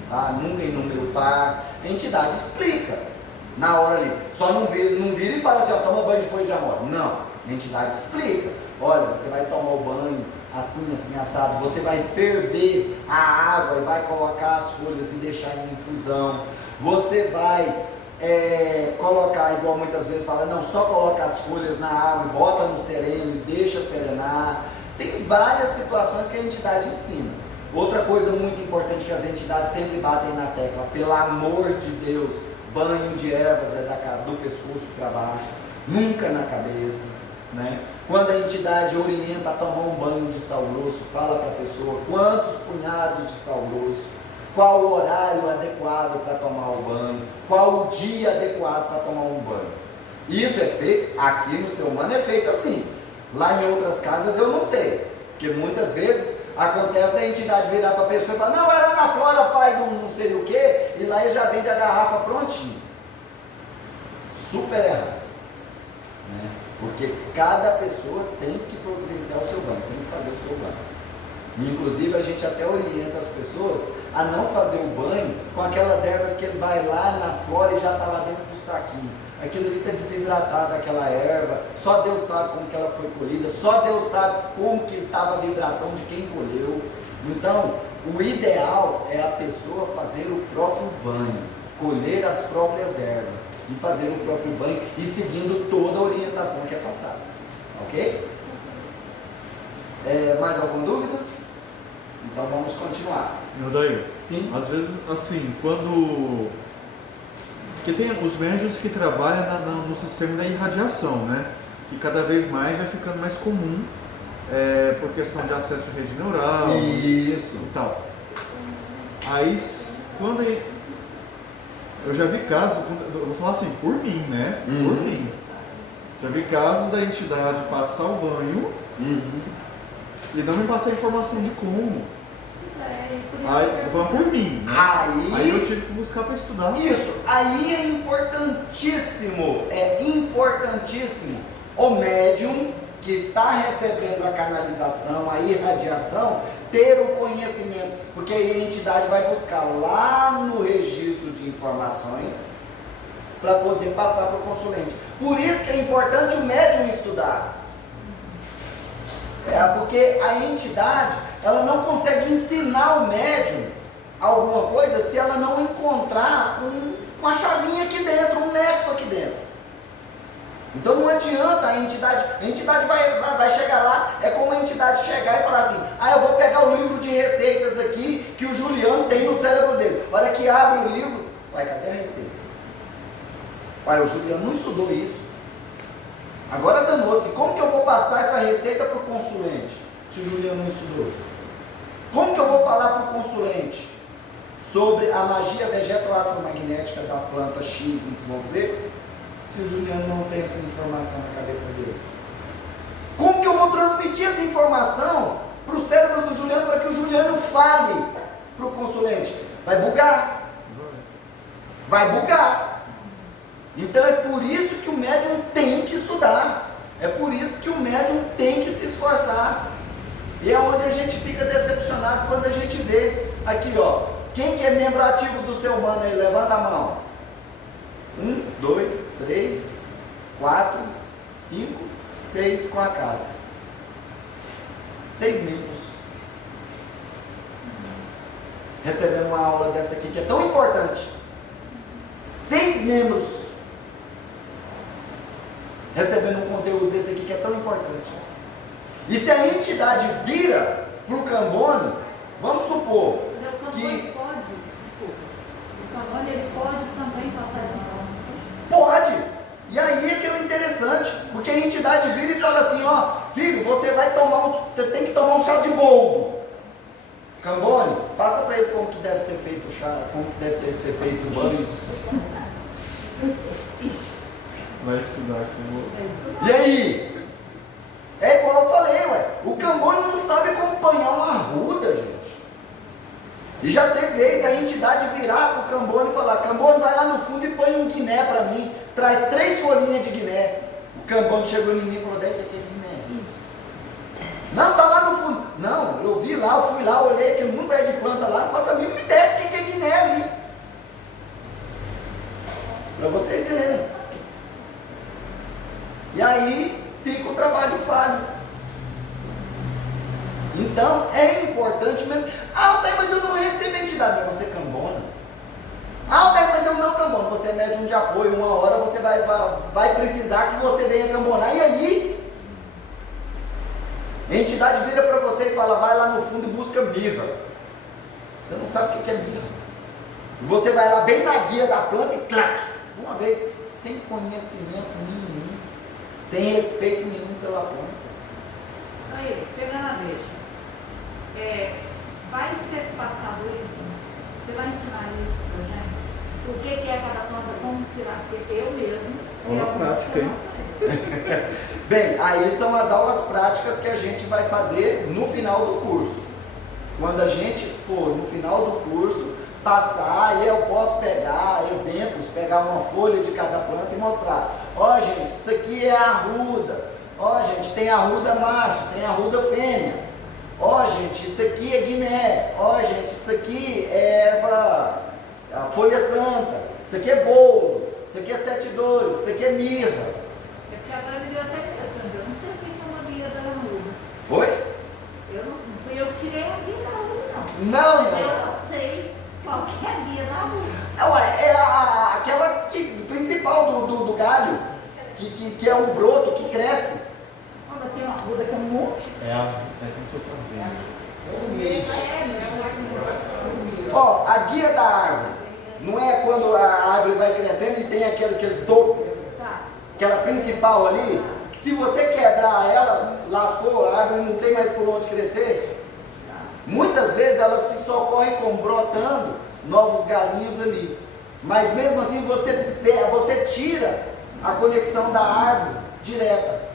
Tá? Nunca em número par. A entidade explica na hora ali. Só não vira e fala assim, ó, toma banho de folha de amora. Não. A entidade explica. Olha, você vai tomar o banho assim, assim, assado. Você vai ferver a água e vai colocar as folhas e deixar em infusão. Você vai colocar, igual muitas vezes fala, não, só coloca as folhas na água e bota no sereno e deixa serenar. Tem várias situações que a entidade ensina. Outra coisa muito importante que as entidades sempre batem na tecla, pelo amor de Deus, banho de ervas do pescoço para baixo, nunca na cabeça, né? Quando a entidade orienta a tomar um banho de sal grosso, fala para a pessoa quantos punhados de sal grosso, qual o horário adequado para tomar o banho, qual o dia adequado para tomar um banho. Isso é feito, aqui no Ser Humano é feito assim. Lá em outras casas eu não sei, porque muitas vezes acontece da entidade virar para a pessoa e falar, não, vai lá na Flora, pai do não sei o que, e lá ele já vende a garrafa prontinho. Super errado. Né? Porque cada pessoa tem que providenciar o seu banho, tem que fazer o seu banho. Inclusive a gente até orienta as pessoas a não fazer o banho com aquelas ervas que ele vai lá na flora e já está lá dentro do saquinho. Aquilo ali está desidratado, aquela erva, só Deus sabe como que ela foi colhida, só Deus sabe como que estava a vibração de quem colheu. Então, o ideal é a pessoa fazer o próprio banho, colher as próprias ervas e fazer o próprio banho e seguindo toda a orientação que é passada. Ok? Mais alguma dúvida? Então vamos continuar. Meu daí, Sim. Às vezes, assim, quando... Porque tem os médiuns que trabalham no sistema da irradiação, né? Que cada vez mais vai ficando mais comum, por questão de acesso à rede neural. Isso. E tal. Aí, quando... Eu já vi casos, eu vou falar assim, por mim, né? Uhum. Por mim. Já vi casos da entidade passar o banho e não me passar informação de como. Aí, foi por mim. Né? Aí eu tive que buscar para estudar. Isso, aí é importantíssimo o médium que está recebendo a canalização, a irradiação, ter o conhecimento, porque aí a entidade vai buscar lá no registro de informações para poder passar para o consulente. Por isso que é importante o médium estudar. Porque a entidade, ela não consegue ensinar o médium alguma coisa se ela não encontrar uma chavinha aqui dentro, um nexo aqui dentro. Então não adianta a entidade vai chegar lá, é como a entidade chegar e falar assim, eu vou pegar o livro de receitas aqui que o Juliano tem no cérebro dele. Olha que abre o livro, cadê a receita? O Juliano não estudou isso. Agora danou-se, como que eu vou passar essa receita para o consulente, se o Juliano não estudou? Como que eu vou falar para o consulente sobre a magia vegeto-astromagnética da planta XYZ, se o Juliano não tem essa informação na cabeça dele? Como que eu vou transmitir essa informação para o cérebro do Juliano para que o Juliano fale para o consulente? Vai bugar. Então é por isso que o médium tem que estudar. É por isso que o médium tem que se esforçar. E é onde a gente fica decepcionado quando a gente vê aqui, quem que é membro ativo do ser humano aí? Levanta a mão. 1, 2, 3, 4, 5, 6 com a Cássia. 6 membros. Recebendo uma aula dessa aqui que é tão importante. 6 membros. Recebendo um conteúdo desse aqui que é tão importante. E se a entidade vira para o Cambone, vamos supor que... O Cambone ele pode também passar essa informação? Pode! E aí é que é o interessante, porque a entidade vira e fala assim, filho, você tem que tomar um chá de boldo. Cambone, passa para ele como que deve ser feito o chá, como que deve ser feito o banho. Vai estudar aqui. E aí? É igual eu falei, o Cambone não sabe acompanhar uma arruda, gente. E já teve vez da entidade virar para o Cambone e falar, Cambone, vai lá no fundo e põe um guiné para mim, traz 3 folhinhas de guiné. O Cambone chegou em mim e falou, deve ter guiné. Não, tá lá no fundo. Não, eu vi lá, eu fui lá, olhei aquele mundo de planta lá, não faço a mínima ideia do que é guiné ali. Para vocês verem. E aí fica o trabalho falho. Então é importante mesmo. Mas eu não recebo entidade, mas você cambona. Mas eu não cambono, você é médium de apoio, uma hora você vai precisar que você venha cambonar. E aí? A entidade vira para você e fala, vai lá no fundo e busca mirra. Você não sabe o que é mirra. Você vai lá bem na guia da planta e clac, uma vez, sem conhecimento nenhum, sem respeito nenhum pela planta. Aí, pegando a deixa. Vai ser passado isso? Você vai ensinar isso pra gente? O que é cada planta, como tirar? Porque eu mesmo. Aula prática, hein? Bem, aí são as aulas práticas que a gente vai fazer no final do curso. Quando a gente for no final do curso, passar, aí eu posso pegar exemplos, pegar uma folha de cada planta e mostrar. Gente, isso aqui é a arruda. Gente, tem arruda macho, tem arruda fêmea. Gente, isso aqui é guiné. Gente, isso aqui é erva, a folha santa. Isso aqui é bolo. Isso aqui é 7 dores. Isso aqui é mirra. É porque agora me deu até medo. Eu não sei o que é uma guia da arruda. Oi? Eu não fui eu que tirei a guia da arruda, não. Não, Mas não. eu não sei qual que é a guia da arruda. É aquela principal do galho, que é o broto que cresce. Quando tem uma arruda que é um monte. É como se fosse uma venda. A guia da árvore. Não é quando a árvore vai crescendo e tem aquele topo, aquela principal ali, que se você quebrar ela, lascou, a árvore não tem mais por onde crescer. Muitas vezes ela se socorre com brotando novos galinhos ali. Mas mesmo assim você tira a conexão da árvore direta.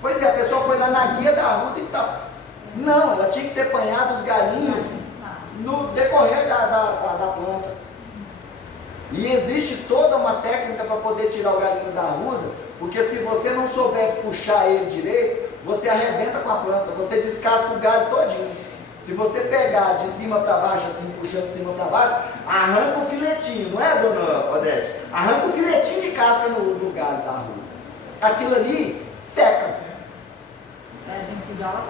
Pois é, a pessoa foi lá na guia da arruda e tal. Não, ela tinha que ter apanhado os galinhos no decorrer da planta. E existe toda uma técnica para poder tirar o galinho da arruda, porque se você não souber puxar ele direito, você arrebenta com a planta, você descasca o galho todinho. Se você pegar de cima para baixo, assim, puxando de cima para baixo, arranca o filetinho, não é, dona Odete? Arranca o filetinho de casca no galho da arruda. Aquilo ali seca. A gente já lá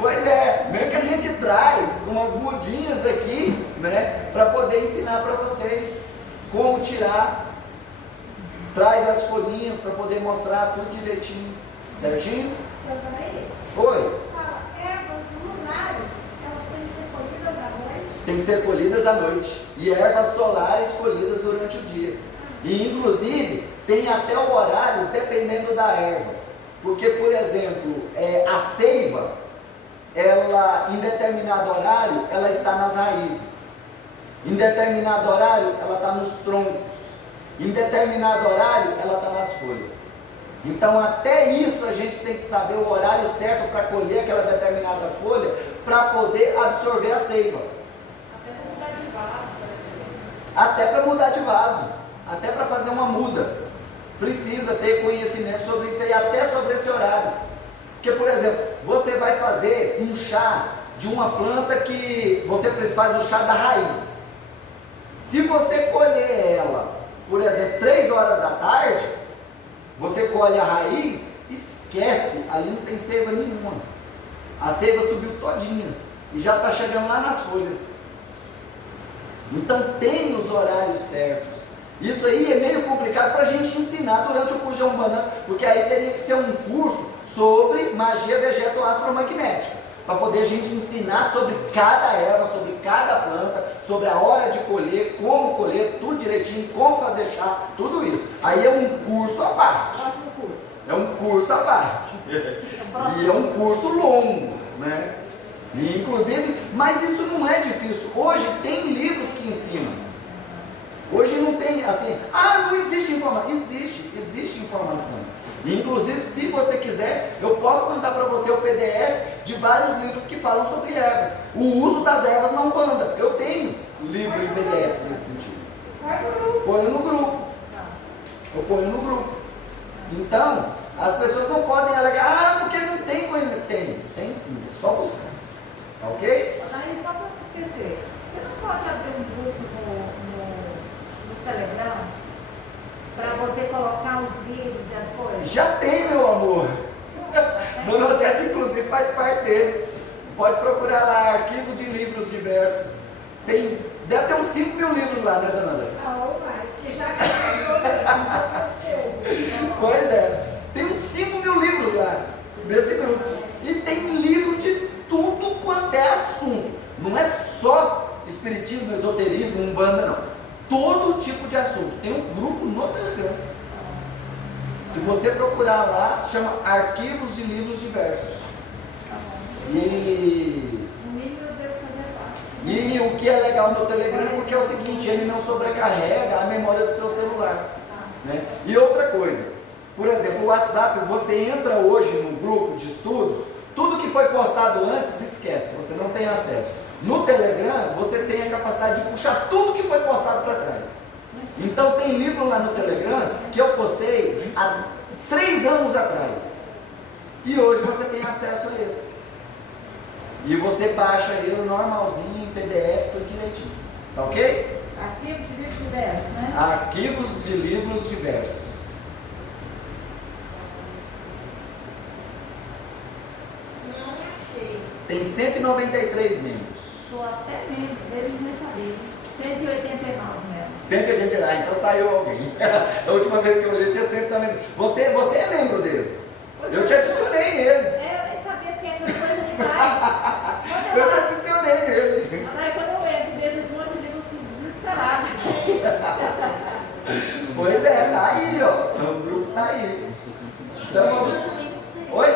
Pois é, mesmo que a gente traz umas mudinhas aqui, né, para poder ensinar para vocês como tirar. Traz as folhinhas para poder mostrar tudo direitinho. Certinho? Seu Daí, Oi. fala, ervas lunares, elas têm que ser colhidas à noite? Tem que ser colhidas à noite. E ervas solares colhidas durante o dia. E inclusive tem até o horário dependendo da erva. Porque, por exemplo, a seiva, ela em determinado horário, ela está nas raízes. Em determinado horário, ela está nos troncos. Em determinado horário, ela está nas folhas. Então, até isso a gente tem que saber o horário certo para colher aquela determinada folha, para poder absorver a seiva. Até para mudar de vaso, por exemplo. Até para mudar de vaso, até para fazer uma muda. Precisa ter conhecimento sobre isso aí, até sobre esse horário. Porque, por exemplo, você vai fazer um chá de uma planta que você faz o chá da raiz. Se você colher ela, por exemplo, 3 horas da tarde, você colhe a raiz, esquece, ali não tem seiva nenhuma. A seiva subiu todinha e já está chegando lá nas folhas. Então tem os horários certos. Isso aí é meio complicado para a gente ensinar durante o curso de Umbanda, porque aí teria que ser um curso sobre magia vegeto-astromagnética, para poder a gente ensinar sobre cada erva, sobre cada planta, sobre a hora de colher, como colher, tudo direitinho, como fazer chá, tudo isso. Aí é um curso à parte. Próximo curso. É um curso à parte. E é um curso longo, né? E, inclusive, mas isso não é difícil. Hoje tem livros que ensinam. Hoje não tem assim, não existe informação. Existe informação. E, inclusive, se você quiser, eu posso mandar para você o PDF de vários livros que falam sobre ervas. O uso das ervas na Umbanda. Eu tenho livro em PDF nesse sentido. Ponho no grupo. Eu ponho no grupo. Então, as pessoas não podem alegar, porque não tem coisa. Tem sim, é só buscar. Tá ok? Aí, só para não esquecer, você não pode abrir um grupo no Telegram para você colocar os livros e as coisas? Já tem, meu amor. Dona Odete, inclusive, faz parte dele. Pode procurar lá, arquivo de livros diversos. Deve ter uns 5 mil livros lá, né, Dona Odete? Ou mais, que já aconteceu. Pois é. Tem uns 5 mil livros lá, nesse grupo. E tem livro de tudo quanto é assunto. Não é só espiritismo, esoterismo, umbanda, não. Todo tipo de assunto. Tem um grupo no Telegram. Se você procurar lá, chama Arquivos de Livros Diversos. E No mínimo eu devo fazer parte. E o que é legal no Telegram, porque é o seguinte, ele não sobrecarrega a memória do seu celular. Né? E outra coisa, por exemplo, o WhatsApp, você entra hoje no grupo de estudos, tudo que foi postado antes, esquece, você não tem acesso. No Telegram, você tem a capacidade de puxar tudo que foi postado para trás. Então tem livro lá no Telegram que eu postei há 3 anos atrás. E hoje você tem acesso a ele. E você baixa ele normalzinho, em PDF, tudo direitinho. Tá ok? Arquivo de livros diversos, né? Arquivos de livros diversos. Não achei. Tem 193 membros. Estou até membro, deles nem sabia. 189 membros. 189, então saiu alguém. A última vez que eu olhei tinha 193. Você é membro dele. Eu te adicionei nele. Eu nem sabia porque é coisa demais. Eu te adicionei nele. Aí quando eu entro, vejo esse monte de livro, eu fico desesperado. Pois é, tá aí, ó. O grupo tá aí. Então vamos. Oi?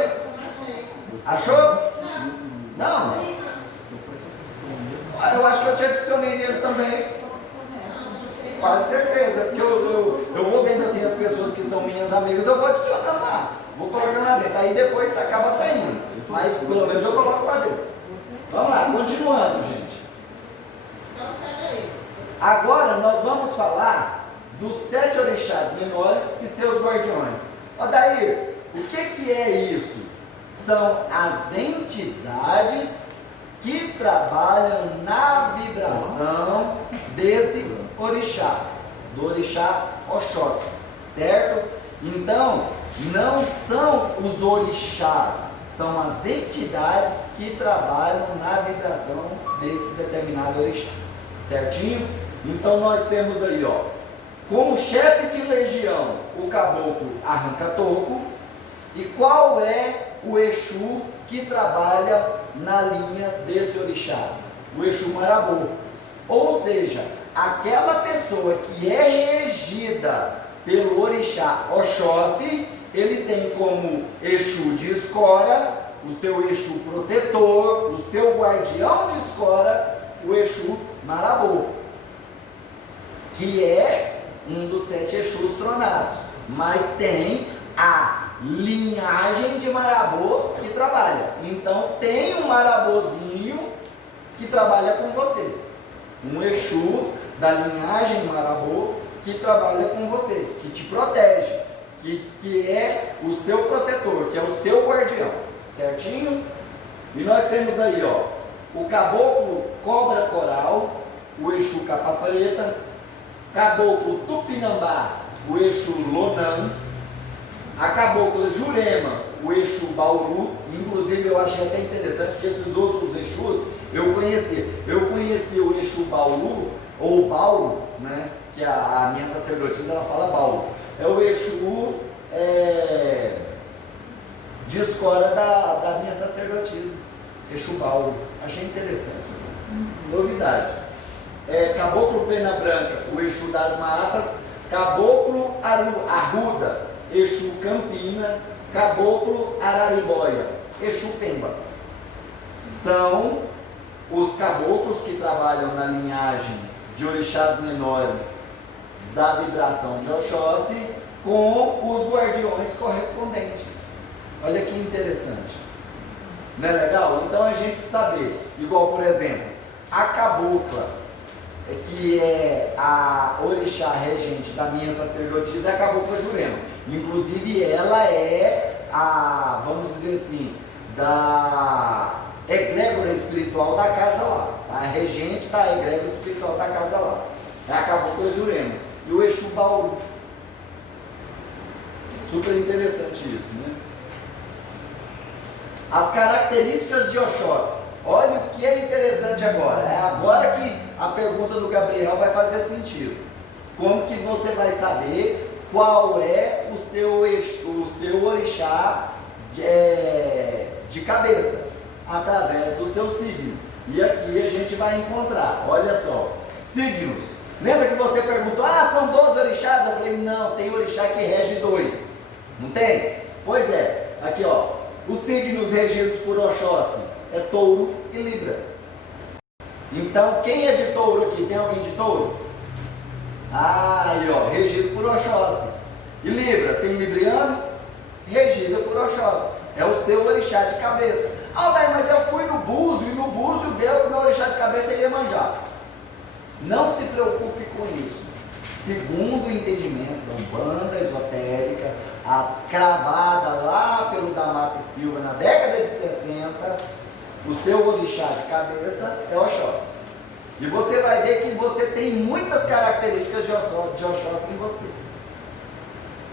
Achou? Não. Eu acho que eu te adicionei nele também. Quase certeza. Porque eu vou vendo assim as pessoas que são minhas amigas, eu vou adicionando lá. Vou colocando lá dentro. Aí depois você acaba saindo. Mas pelo menos eu coloco lá dentro. Vamos lá, continuando, gente. Agora nós vamos falar dos 7 orixás menores e seus guardiões. Odair, o que é isso? São as entidades que trabalham na vibração desse orixá, do orixá Oxóssi, certo? Então, não são os orixás, são as entidades que trabalham na vibração desse determinado orixá, certinho? Então nós temos aí, ó, Como chefe de legião, o caboclo arranca-toco. E qual é o Exu que trabalha na linha desse orixá? O Exu Marabô. Ou seja, aquela pessoa que é regida pelo orixá Oxóssi, ele tem como Exu de escora o seu Exu protetor, o seu guardião de escora, o Exu Marabô, que é um dos 7 Exus tronados, mas tem a linhagem de Marabô que trabalha. Então tem um Marabôzinho que trabalha com você, um Exu da linhagem Marabô que trabalha com você, que te protege, que é o seu protetor, que é o seu guardião, certinho? E nós temos aí, ó, o caboclo cobra coral, o Exu capa preta, caboclo tupinambá, o Exu Lonan, a cabocla Jurema, o Exu Bauru. Inclusive eu achei até interessante que esses outros Exus eu conheci o Exu Bauru, ou Bauru, né? Que a minha sacerdotisa ela fala Bauru. É o Exu de escora da minha sacerdotisa, Exu Bauru. Achei interessante, novidade. Caboclo Pena Branca, o Exu das Matas, caboclo Arruda, Exu Campina, caboclo Araribóia, Exu Pemba. São os caboclos que trabalham na linhagem de orixás menores da vibração de Oxóssi com os guardiões correspondentes. Olha que interessante. Não é legal? Então a gente saber, igual por exemplo, a cabocla, que é a orixá regente da minha sacerdotisa, é a cabocla Jurema. Inclusive ela é a, vamos dizer assim, da egrégora espiritual da casa lá, a regente da egrégora espiritual da casa lá, é a cabocla Jurema. E o Exu Bauru. Super interessante isso, né? As características de Oxóssi. Olha o que é interessante agora. É agora que a pergunta do Gabriel vai fazer sentido. Como que você vai saber qual é o seu orixá de cabeça? Através do seu signo. E aqui a gente vai encontrar, olha só, signos. Lembra que você perguntou, são 12 orixás? Eu falei, não, tem orixá que rege 2. Não tem? Pois é, aqui ó, os signos regidos por Oxóssi é touro e libra. Então, quem é de touro aqui? Tem alguém de touro? Aí ó, regido por Oxóssi. E libra, tem libriano? Regido por Oxóssi. É o seu orixá de cabeça. Mas eu fui no Búzio, e no Búzio deu que meu orixá de cabeça ia manjar. Não se preocupe com isso. Segundo o entendimento da Umbanda esotérica, cravada lá pelo Damata e Silva na década de 60, o seu orixá de cabeça é Oxóssi. E você vai ver que você tem muitas características de Oxóssi em você.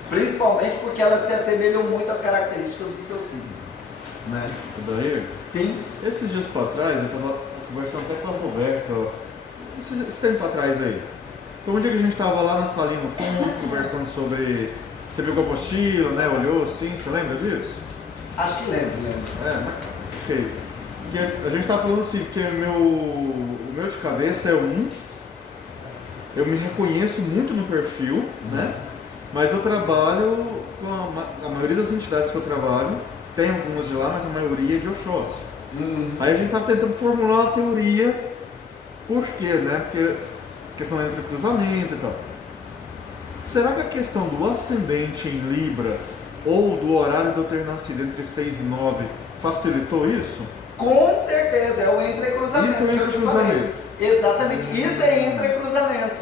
Principalmente porque elas se assemelham muito às características do seu signo. Né? Daí? Sim. Esses dias para trás, eu estava conversando até com a Roberta, esse tempo atrás aí. Foi um dia que a gente estava lá na salinha no fundo, conversando sobre... Você viu o apostila, né? Olhou assim, você lembra disso? Acho que lembro. Ok. E a gente estava falando assim, que o meu de cabeça é 1, eu me reconheço muito no perfil, né? Mas eu trabalho com a maioria das entidades que eu trabalho, tem algumas de lá, mas a maioria é de Oxóssi. Aí a gente estava tentando formular uma teoria, por quê, né? Porque questão entre cruzamento e tal. Será que a questão do ascendente em Libra ou do horário de eu ter nascido entre 6 e 9 facilitou isso? Com certeza, é o entrecruzamento. Isso é o entrecruzamento. Exatamente, isso é entrecruzamento.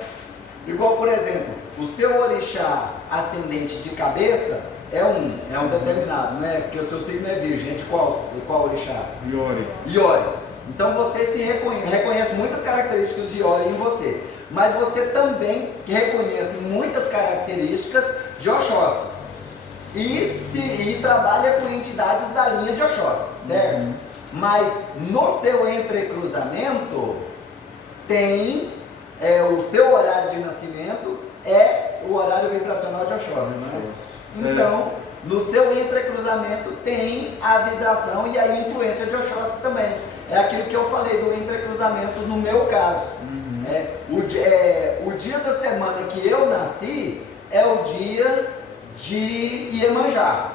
Igual, por exemplo, o seu orixá ascendente de cabeça é um determinado, né? Porque o seu signo é virgem, é de qual orixá? Iori. Então você se reconhece muitas características de Iori em você. Mas você também reconhece muitas características de Oxóssi. E trabalha com entidades da linha de Oxóssi, certo? Mas no seu entrecruzamento tem o seu horário de nascimento o horário vibracional de Oxóssi, né? Então, no seu entrecruzamento tem a vibração e a influência de Oxóssi também. É aquilo que eu falei do entrecruzamento no meu caso. O dia da semana que eu nasci é o dia de Iemanjá.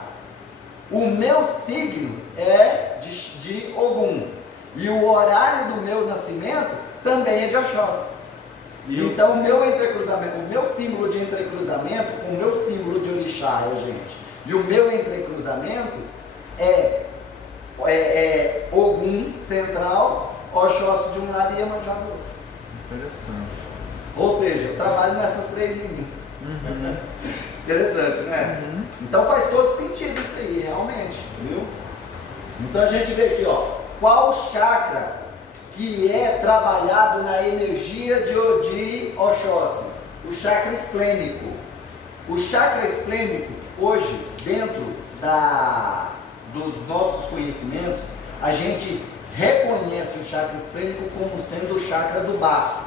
O meu signo é de Ogum. E o horário do meu nascimento também é de Oxóssi. Então o meu entrecruzamento, o meu símbolo de entrecruzamento com o meu símbolo de Orixá gente. E o meu entrecruzamento é Ogum central, Oxóssi de um lado e Iemanjá do outro. Interessante. Ou seja, eu trabalho nessas 3 linhas. Interessante, né? Então faz todo sentido isso aí, realmente, viu? Então a gente vê aqui, ó, qual chakra que é trabalhado na energia de Oxóssi? O chakra esplênico. O chakra esplênico, hoje, dentro dos nossos conhecimentos, a gente reconhece o chakra esplênico como sendo o chakra do baço,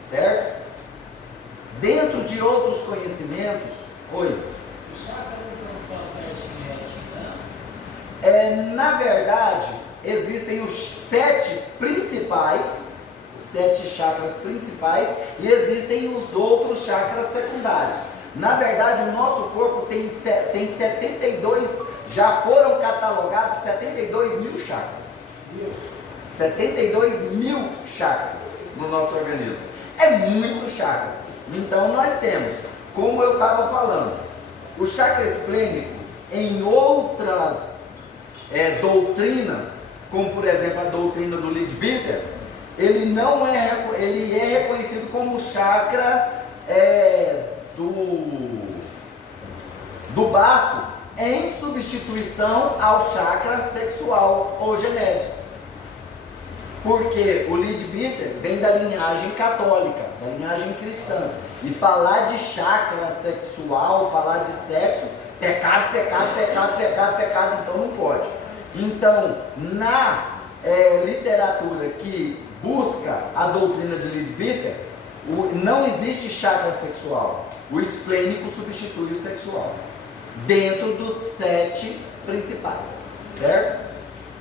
certo? Dentro de outros conhecimentos, Os chakras não são só certinho, não? Na verdade, existem os 7 principais, os 7 chakras principais, e existem os outros chakras secundários. Na verdade, o nosso corpo tem 72, já foram catalogados 72 mil chakras. 72 mil chakras no nosso organismo. É muito chakra. Então nós temos, como eu estava falando, o chakra esplênico em outras doutrinas, como por exemplo a doutrina do Leadbeater, ele é reconhecido como chakra do baço, em substituição ao chakra sexual ou genésio. Porque o Leadbeater vem da linhagem católica, da linhagem cristã. E falar de chakra sexual, falar de sexo, pecado, então não pode. Então, na literatura que busca a doutrina de Leadbeater, não existe chakra sexual. O esplênico substitui o sexual, dentro dos 7 principais, certo?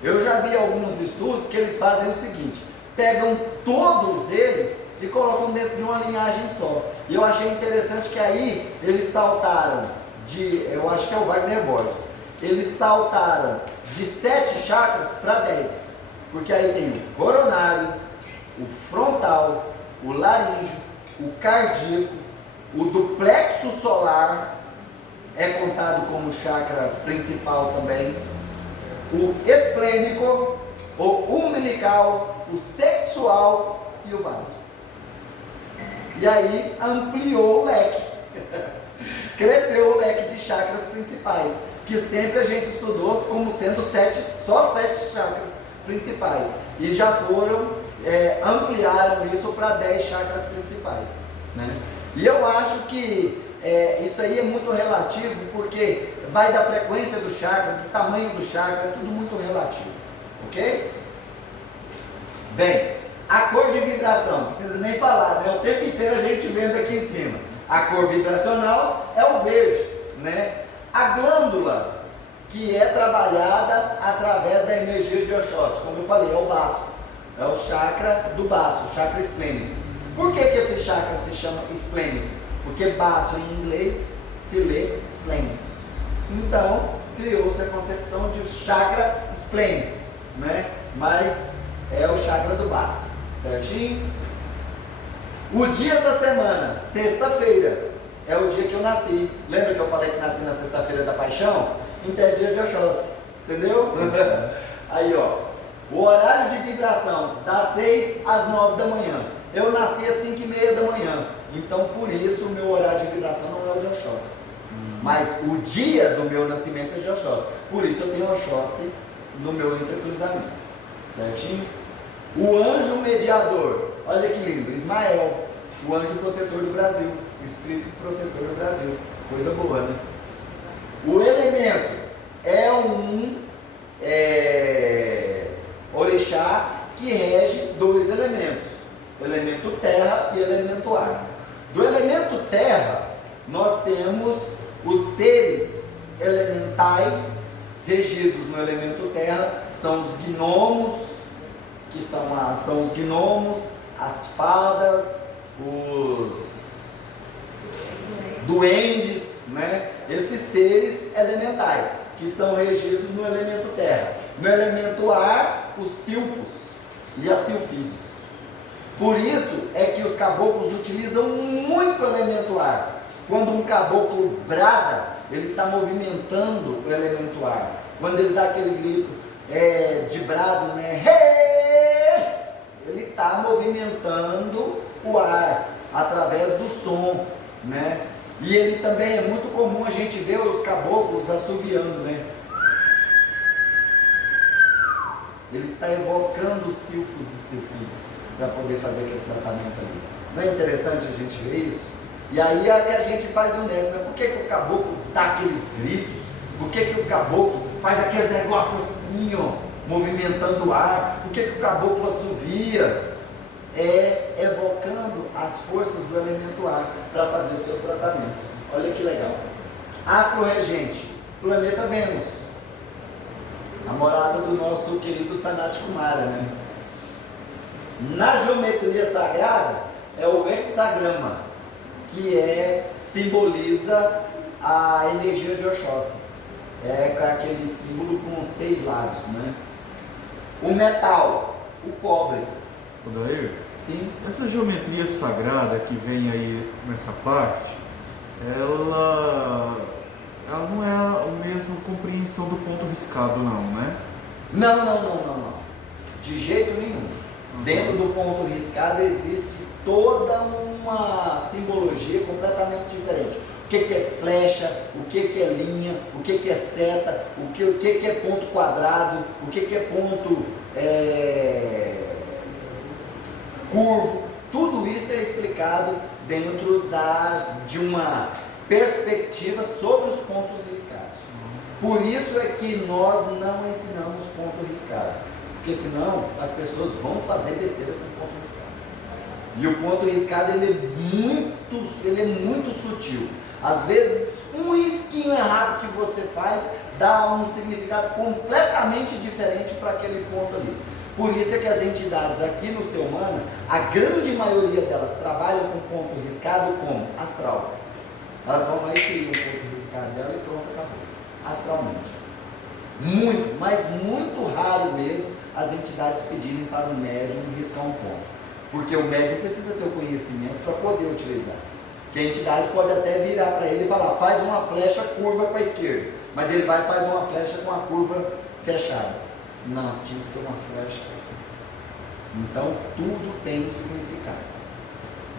Eu já vi alguns estudos que eles fazem o seguinte: pegam todos eles e colocam dentro de uma linhagem só. E eu achei interessante que aí eles saltaram eu acho que é o Wagner Borges, eles saltaram de 7 chakras para 10. Porque aí tem o coronário, o frontal, o laríngeo, o cardíaco, o do plexo solar, é contado como chakra principal também, o esplênico, o umbilical, o sexual e o básico. E aí ampliou o leque, cresceu o leque de chakras principais, que sempre a gente estudou como sendo só 7 chakras principais, e já ampliaram isso para 10 chakras principais, né? E eu acho que isso aí é muito relativo, porque vai da frequência do chakra, do tamanho do chakra, é tudo muito relativo, ok? Bem, a cor de vibração, não precisa nem falar, né? O tempo inteiro a gente vendo aqui em cima. A cor vibracional é o verde, né? A glândula que é trabalhada através da energia de Oxóssi, como eu falei, é o baço, é o chakra do baço, o chakra esplênico. Por que esse chakra se chama esplênico? Porque baço em inglês se lê esplênico. Então, criou-se a concepção de chakra esplênico, né? Mas é o chakra do baço, certinho? O dia da semana, sexta-feira, é o dia que eu nasci. Lembra que eu falei que nasci na sexta-feira da paixão? Então é dia de Oxóssi, entendeu? Aí, ó, o horário de vibração, das 6 às 9 da manhã. Eu nasci às 5h30 da manhã, então por isso o meu horário de vibração não é o de Oxóssi. Mas o dia do meu nascimento é de Oxóssi, por isso eu tenho Oxóssi no meu entrecruzamento, certinho? O anjo mediador, olha que lindo, Ismael, o anjo protetor do Brasil, o espírito protetor do Brasil, coisa boa, né? O elemento é um orixá que rege 2 elementos, o elemento terra e o elemento ar. Do elemento terra, nós temos os seres elementais regidos no elemento terra, são os gnomos, que são os gnomos, as fadas, os duendes, né? Esses seres elementais, que são regidos no elemento terra. No elemento ar, os silfos e as silfides. Por isso é que os caboclos utilizam muito o elemento ar. Quando um caboclo brada, ele está movimentando o elemento ar. Quando ele dá aquele grito de brado, né? Ele está movimentando o ar através do som, né? E ele também é muito comum a gente ver os caboclos assoviando, né? Ele está evocando os silfos e silfides para poder fazer aquele tratamento ali. Não é interessante a gente ver isso? E aí é que a gente faz o nexo, né? Por que o caboclo dá aqueles gritos? Por que o caboclo faz aqueles negócios assim, ó, movimentando o ar? Por que o caboclo assovia? É evocando as forças do elemento ar para fazer os seus tratamentos. Olha que legal. Astro regente, planeta Vênus, a morada do nosso querido Sanat Kumara, né? Na geometria sagrada é o hexagrama, que simboliza a energia de Oxóssi. É aquele símbolo com 6 lados, né? O metal, o cobre. Odair, sim. Essa geometria sagrada que vem aí nessa parte, ela não é a mesma compreensão do ponto riscado, não, né? Não. De jeito nenhum. Dentro do ponto riscado existe toda uma simbologia completamente diferente. O que é flecha, o que é linha, o que é seta, o que é ponto quadrado, o que é ponto curvo. Tudo isso é explicado dentro de uma perspectiva sobre os pontos riscados. Por isso é que nós não ensinamos ponto riscado, porque senão as pessoas vão fazer besteira com o ponto riscado. E o ponto riscado ele é muito sutil. Às vezes um risquinho errado que você faz dá um significado completamente diferente para aquele ponto ali. Por isso é que as entidades aqui no Ser Humana, a grande maioria delas trabalham com ponto riscado como astral. Elas vão lá e criam um ponto riscado dela e pronto, acabou. Astralmente. Muito, mas muito raro mesmo as entidades pedirem para o médium riscar um ponto. Porque o médium precisa ter o conhecimento para poder utilizar. Que a entidade pode até virar para ele e falar, faz uma flecha curva para a esquerda. Mas ele vai e faz uma flecha com a curva fechada. Não, tinha que ser uma flecha assim. Então, tudo tem um significado.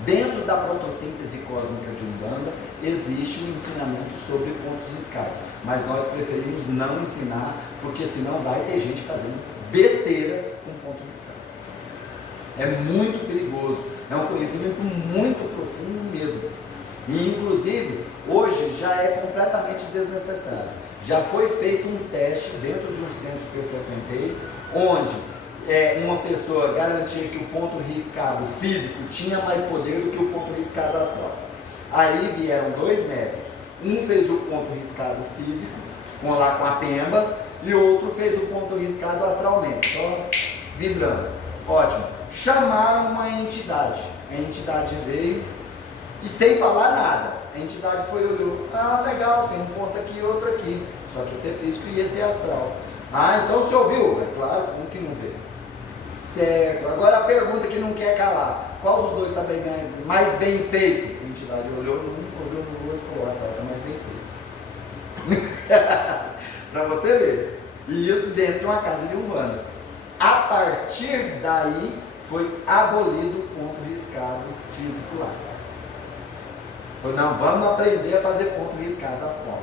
Dentro da protossíntese cósmica de Umbanda, existe um ensinamento sobre pontos riscados. Mas nós preferimos não ensinar, porque senão vai ter gente fazendo besteira com ponto riscado. É muito perigoso. É um conhecimento muito profundo mesmo. E, inclusive, hoje já é completamente desnecessário. Já foi feito um teste dentro de um centro que eu frequentei, onde uma pessoa garantia que o ponto riscado físico tinha mais poder do que o ponto riscado astral. Aí vieram 2 médicos. Um fez o ponto riscado físico, com a pemba, e outro fez o ponto riscado astralmente, só vibrando. Ótimo. Chamaram uma entidade. A entidade veio e sem falar nada. A entidade foi e olhou. Ah, legal, tem um ponto aqui e outro aqui. Só que esse é físico e esse é astral. Ah, então o senhor viu? É claro, como que não vê? Certo. Agora a pergunta que não quer calar. Qual dos dois está mais bem feito? A entidade olhou num, olhou no outro e falou, astral está mais bem feito. Para você ver. E isso dentro de uma casa de Umbanda. A partir daí foi abolido o ponto riscado físico lá. Falei, não, vamos aprender a fazer ponto riscado astral.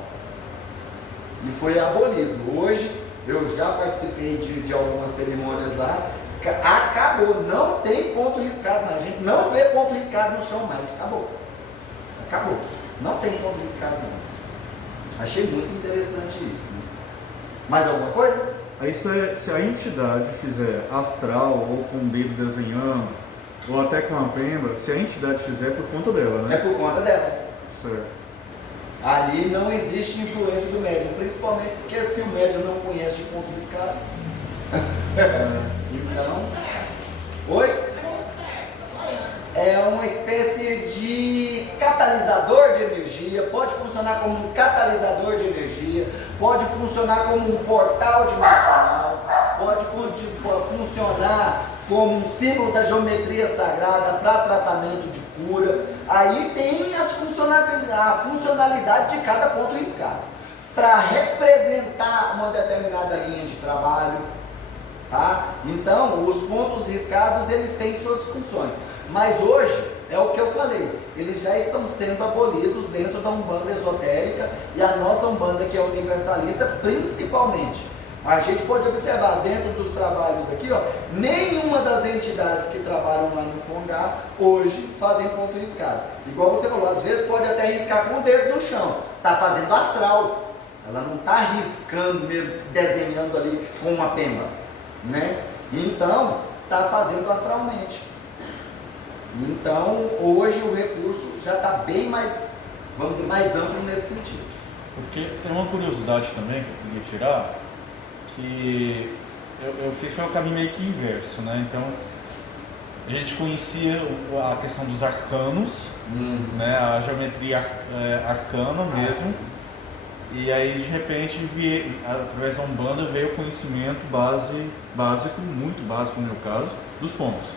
E foi abolido. Hoje, eu já participei de algumas cerimônias lá, acabou, não tem ponto riscado mais. A gente não vê ponto riscado no chão mais, acabou. Acabou. Não tem ponto riscado mais. Achei muito interessante isso. Né? Mais alguma coisa? Aí se a entidade fizer astral ou com o dedo desenhando, ou até com a pemba, se a entidade fizer é por conta dela, né? É por conta dela. Certo. Ali não existe influência do médium, principalmente porque se o médium não conhece de ponto riscado. Então, oi? É uma espécie de catalisador de energia, pode funcionar como um catalisador de energia, pode funcionar como um portal dimensional, pode funcionar como um símbolo da geometria sagrada para tratamento de cura. Aí tem a funcionalidade de cada ponto riscado, para representar uma determinada linha de trabalho, tá? Então, os pontos riscados, eles têm suas funções. Mas hoje, é o que eu falei, eles já estão sendo abolidos dentro da Umbanda esotérica e a nossa Umbanda, que é universalista, principalmente. A gente pode observar dentro dos trabalhos aqui, ó, nenhuma das entidades que trabalham lá no Congá hoje fazem ponto riscado. Igual você falou, às vezes pode até riscar com o dedo no chão, está fazendo astral, ela não está riscando mesmo, desenhando ali com uma pemba, né? Então, está fazendo astralmente. Então, hoje o recurso já está bem mais, vamos dizer, mais amplo nesse sentido. Porque tem uma curiosidade também que eu queria tirar, que eu fiz o caminho meio que inverso, né? Então, a gente conhecia a questão dos arcanos, né? A geometria arcana mesmo, e aí de repente, através da Umbanda, veio o conhecimento básico, muito básico no meu caso, dos pontos.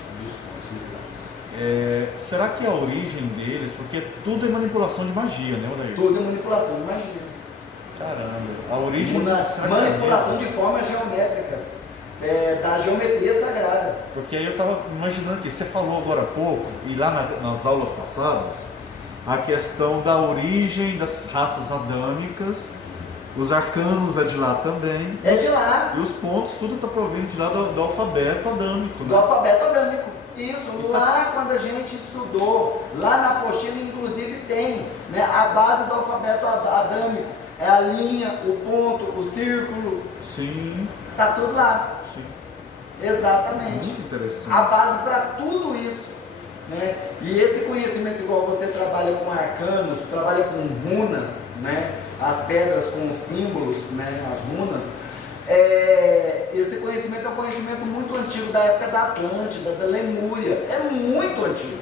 Será que a origem deles, porque tudo é manipulação de magia, né, Odair? Tudo é manipulação de magia. Caramba, a origem... manipulação de formas geométricas, da geometria sagrada. Porque aí eu estava imaginando que você falou agora há pouco, e lá nas aulas passadas, a questão da origem das raças adâmicas, os arcanos é de lá também. É de lá. E os pontos, tudo está provindo de lá do alfabeto adâmico. Do alfabeto adâmico. Isso, lá quando a gente estudou, lá na apostila inclusive tem, né, a base do alfabeto adâmico. É a linha, o ponto, o círculo. Sim. Está tudo lá. Sim. Exatamente. Muito interessante. A base para tudo isso. Né? E esse conhecimento, igual você trabalha com arcanos, trabalha com runas, né? As pedras com os símbolos, né? As runas. Esse conhecimento é um conhecimento muito antigo, da época da Atlântida, da Lemúria. É muito antigo.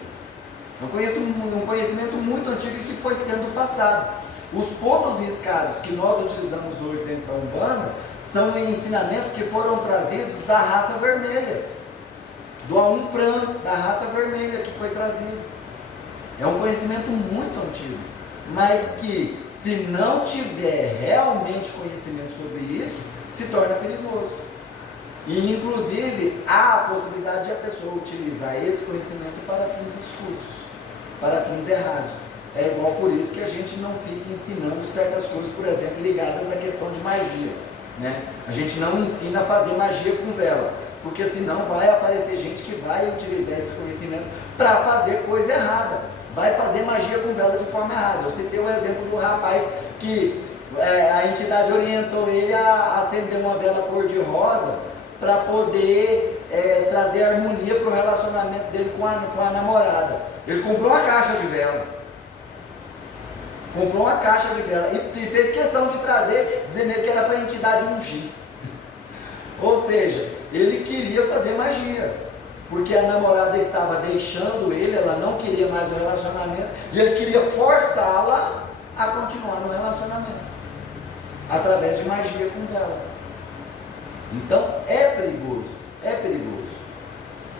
É um conhecimento muito antigo que foi sendo passado. Os pontos riscados que nós utilizamos hoje dentro da Umbanda são ensinamentos que foram trazidos da raça vermelha, do Aum-Pran, da raça vermelha que foi trazido. É um conhecimento muito antigo, mas que, se não tiver realmente conhecimento sobre isso, se torna perigoso. E, inclusive, há a possibilidade de a pessoa utilizar esse conhecimento para fins escusos, para fins errados. É igual por isso que a gente não fica ensinando certas coisas, por exemplo, ligadas à questão de magia, né? A gente não ensina a fazer magia com vela, porque senão vai aparecer gente que vai utilizar esse conhecimento para fazer coisa errada, vai fazer magia com vela de forma errada. Eu citei o exemplo do rapaz que a entidade orientou ele a acender uma vela cor-de-rosa para poder trazer harmonia para o relacionamento dele com a namorada. Ele comprou uma caixa de vela. Comprou uma caixa de vela e fez questão de trazer, dizendo que era para a entidade ungir. Ou seja, ele queria fazer magia, porque a namorada estava deixando ele, ela não queria mais o relacionamento, e ele queria forçá-la a continuar no relacionamento, através de magia com vela. Então é perigoso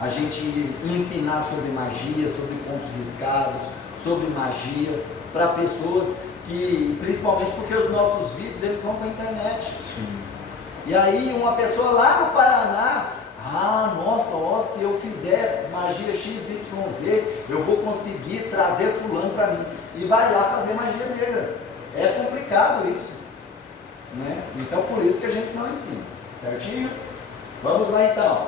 a gente ensinar sobre magia, sobre pontos riscados, sobre magia, para pessoas que, principalmente porque os nossos vídeos, eles vão para a internet. Sim. E aí uma pessoa lá no Paraná, nossa, ó, se eu fizer magia XYZ, eu vou conseguir trazer fulano para mim. E vai lá fazer magia negra. É complicado isso, né? Então por isso que a gente não ensina, certinho? Vamos lá então.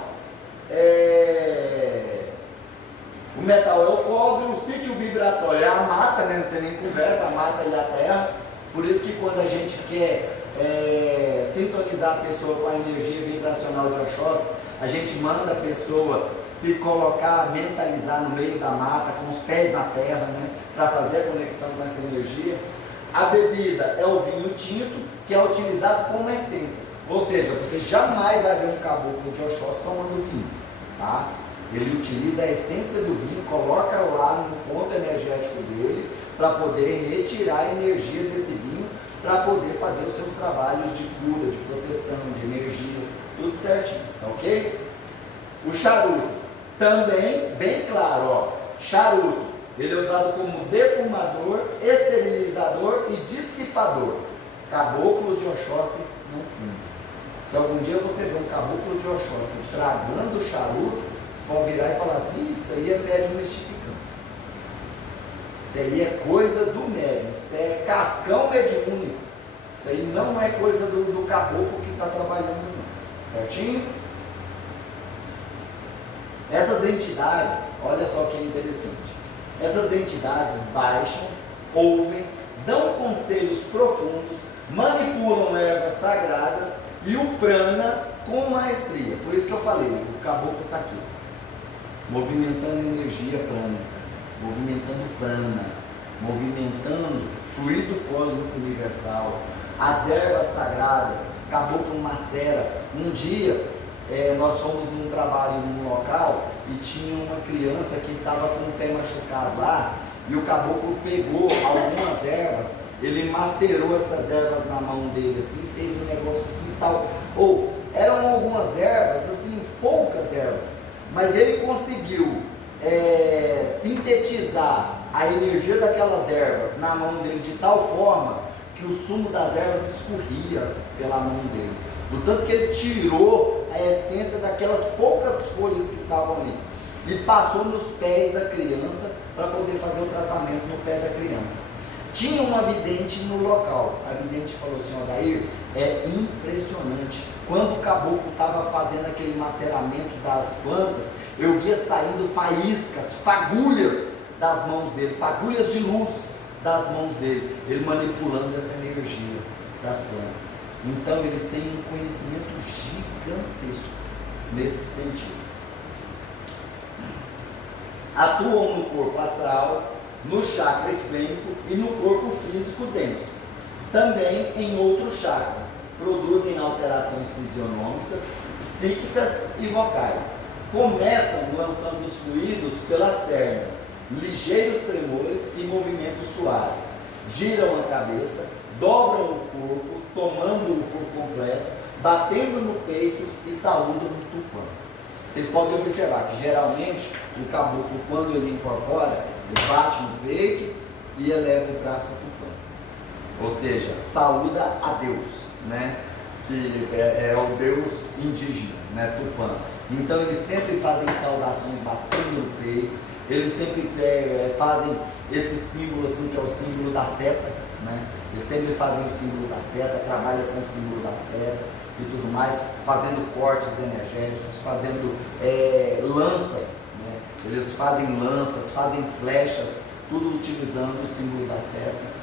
O metal é o cobre, o sítio vibratório é a mata, né? Não tem nem conversa, a mata e a terra. Por isso que quando a gente quer sintonizar a pessoa com a energia vibracional de Oxóssi, a gente manda a pessoa se colocar, mentalizar no meio da mata, com os pés na terra, né? Para fazer a conexão com essa energia. A bebida é o vinho tinto, que é utilizado como essência. Ou seja, você jamais vai ver um caboclo de Oxóssi tomando vinho, tá? Ele utiliza a essência do vinho, coloca lá no ponto energético dele, para poder retirar a energia desse vinho, para poder fazer os seus trabalhos de cura, de proteção, de energia, tudo certinho, tá ok? O charuto, também, bem claro, ó, charuto, ele é usado como defumador, esterilizador e dissipador. Caboclo de Oxóssi não fuma. Se algum dia você vê um caboclo de Oxóssi tragando charuto, você pode virar e falar assim, isso aí é médium mistificante. Isso aí é coisa do médium, isso é cascão mediúnico. Isso aí não é coisa do caboclo que está trabalhando, não. Certinho? Essas entidades, olha só que interessante. Essas entidades baixam, ouvem, dão conselhos profundos, manipulam ervas sagradas e o prana com maestria. Por isso que eu falei, o caboclo está aqui, movimentando energia prânica, movimentando prana, movimentando fluido cósmico universal, as ervas sagradas, caboclo macera. Um dia nós fomos num trabalho num local e tinha uma criança que estava com o pé machucado lá, e o caboclo pegou algumas ervas, ele macerou essas ervas na mão dele assim, fez um negócio assim e tal, ou eram algumas ervas, assim, poucas ervas, mas ele conseguiu sintetizar a energia daquelas ervas na mão dele de tal forma que o sumo das ervas escorria pela mão dele, do tanto que ele tirou a essência daquelas poucas folhas que estavam ali e passou nos pés da criança para poder fazer o tratamento no pé da criança. Tinha uma vidente no local. A vidente falou assim, Odair, é impressionante. Quando o caboclo estava fazendo aquele maceramento das plantas, eu via saindo faíscas, fagulhas das mãos dele, fagulhas de luz das mãos dele, ele manipulando essa energia das plantas. Então eles têm um conhecimento gigantesco nesse sentido. Atuam no corpo astral, no chakra esplênico e no corpo físico denso. Também em outros chakras. Produzem alterações fisionômicas, psíquicas e vocais. Começam lançando os fluidos pelas pernas, ligeiros tremores e movimentos suaves. Giram a cabeça, dobram o corpo, tomando o corpo completo, batendo no peito e saúdam no tupã. Vocês podem observar que geralmente o caboclo, quando ele incorpora, ele bate no peito e eleva o braço ao tupã. Ou seja, saúda a Deus, né? Que é o Deus indígena, né? Tupã. Então eles sempre fazem saudações batendo no peito, eles sempre fazem esse símbolo assim, que é o símbolo da seta, né? Eles sempre fazem o símbolo da seta, trabalham com o símbolo da seta e tudo mais, fazendo cortes energéticos, fazendo lança, né? Eles fazem lanças, fazem flechas, tudo utilizando o símbolo da seta.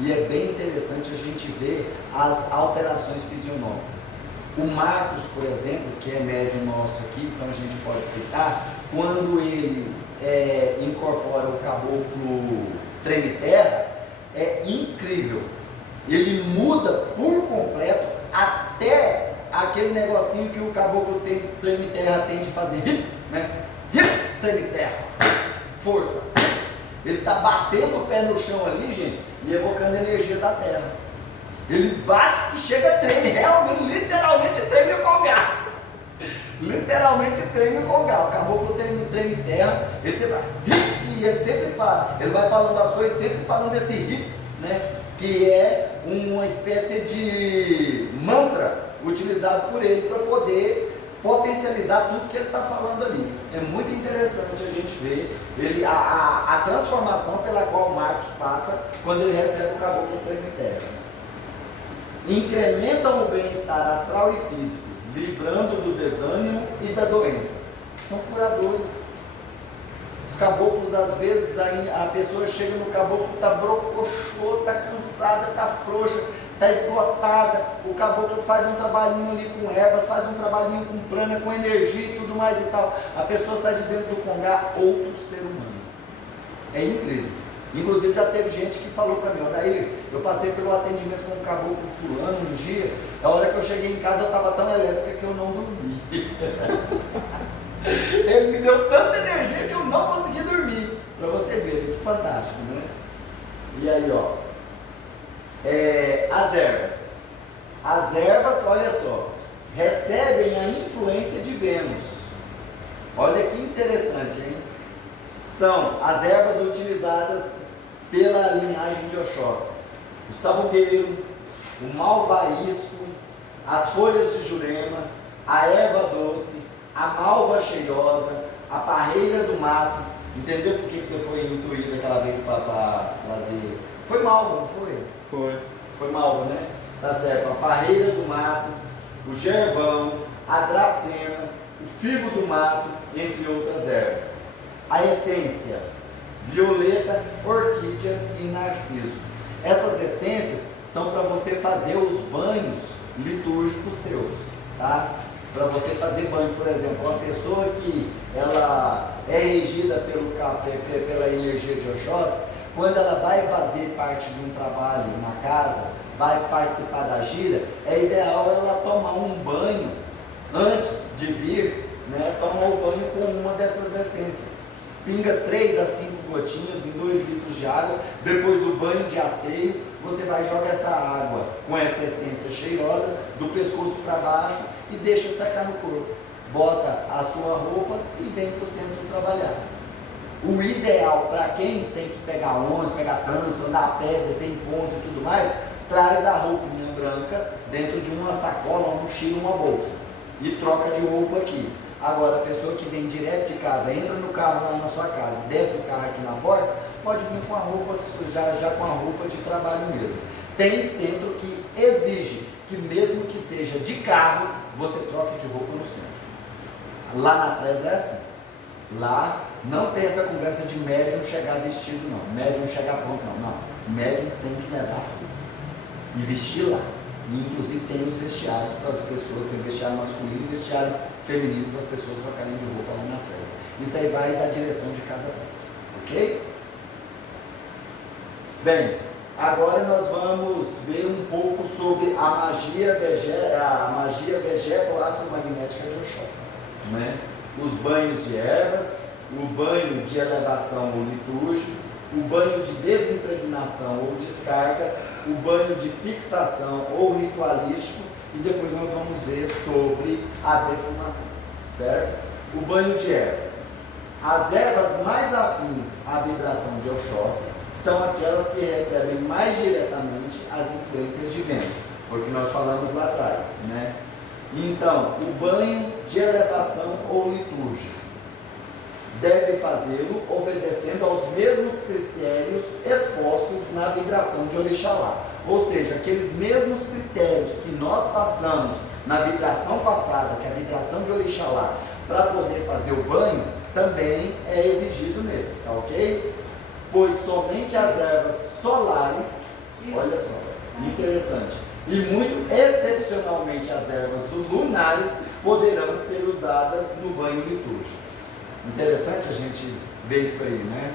E é bem interessante a gente ver as alterações fisionômicas. O Marcos, por exemplo, que é médium nosso aqui, então a gente pode citar, quando ele incorpora o caboclo treme-terra, é incrível. Ele muda por completo até aquele negocinho que o caboclo treme-terra tem de fazer, né? Treme-terra, força. Ele está batendo o pé no chão ali, gente, e evocando a energia da terra. Ele bate que chega, treme, realmente, literalmente treme o colgar. Literalmente treme o colgar. O caboclo treme terra, ele sempre fala, ele vai falando as coisas, sempre falando desse ri, né? Que é uma espécie de mantra utilizado por ele para poder potencializar tudo que ele está falando ali. É muito interessante a gente ver a transformação pela qual o Marcos passa quando ele recebe o caboclo treme-terra. Incrementam o bem-estar astral e físico, livrando do desânimo e da doença. São curadores. Os caboclos, às vezes, a pessoa chega no caboclo, está brocochô, está cansada, está frouxa, está esgotada. O caboclo faz um trabalhinho ali com ervas, faz um trabalhinho com prana, com energia e tudo mais e tal. A pessoa sai de dentro do congá, outro ser humano. É incrível. Inclusive já teve gente que falou para mim, Odair, Eu passei pelo atendimento com um caboclo fulano um dia, a hora que eu cheguei em casa eu estava tão elétrica que eu não dormi. Ele me deu tanta energia que eu não consegui dormir. Para vocês verem que fantástico, né? E aí, ó. As ervas. As ervas, olha só, recebem a influência de Vênus. Olha que interessante, hein? São as ervas utilizadas pela linhagem de Oxóssi: o sabugueiro, o malvaísco, as folhas de jurema, a erva doce, a malva cheirosa, a parreira do mato. Entendeu por que você foi intuído aquela vez para fazer? Foi malva, não foi? Foi malva, né? Tá certo. A parreira do mato, o gervão, a dracena, o figo do mato, entre outras ervas. A essência: violeta, orquídea e narciso. Essas essências são para você fazer os banhos litúrgicos seus, tá? Para você fazer banho, por exemplo, uma pessoa que ela é regida pela energia de Oxóssi, quando ela vai fazer parte de um trabalho na casa, vai participar da gira, é ideal ela tomar um banho antes de vir, né? Tomar o banho com uma dessas essências. Pinga 3 a 5 gotinhas em 2 litros de água. Depois do banho de asseio, você vai jogar essa água com essa essência cheirosa do pescoço para baixo e deixa secar no corpo. Bota a sua roupa e vem para o centro trabalhar. O ideal para quem tem que pegar ônibus, pegar trânsito, andar a pé, descer em ponto e tudo mais, traz a roupinha branca dentro de uma sacola, uma mochila, uma bolsa e troca de roupa aqui. Agora, a pessoa que vem direto de casa, entra no carro lá na sua casa, desce do carro aqui na porta, pode vir com a roupa, já com a roupa de trabalho mesmo. Tem centro que exige que mesmo que seja de carro, você troque de roupa no centro. Lá na Fresno é assim. Lá não tem essa conversa de médium chegar vestido, não. Médium chegar pronto, não. Médium tem que levar roupa e vestir lá. E inclusive tem os vestiários para as pessoas, tem vestiário masculino e vestiário feminino para as pessoas trocarem de roupa lá na Fresno. Isso aí vai da direção de cada centro, ok? Bem, agora nós vamos ver um pouco sobre a magia vegeto-astromagnética de Oxóssi, né? Os banhos de ervas, o banho de elevação ou litúrgico, o banho de desimpregnação ou descarga, o banho de fixação ou ritualístico, e depois nós vamos ver sobre a defumação, certo? O banho de erva. As ervas mais afins à vibração de Oxóssi são aquelas que recebem mais diretamente as influências de Vênus, porque nós falamos lá atrás, né? Então, o banho de elevação ou litúrgico deve fazê-lo obedecendo aos mesmos critérios expostos na vibração de Orixalá. Ou seja, aqueles mesmos critérios que nós passamos na vibração passada, que é a vibração de Orixalá, para poder fazer o banho, também é exigido nesse, tá ok? Pois somente as ervas solares, olha só, interessante, e muito excepcionalmente as ervas lunares poderão ser usadas no banho litúrgico. Interessante a gente ver isso aí, né?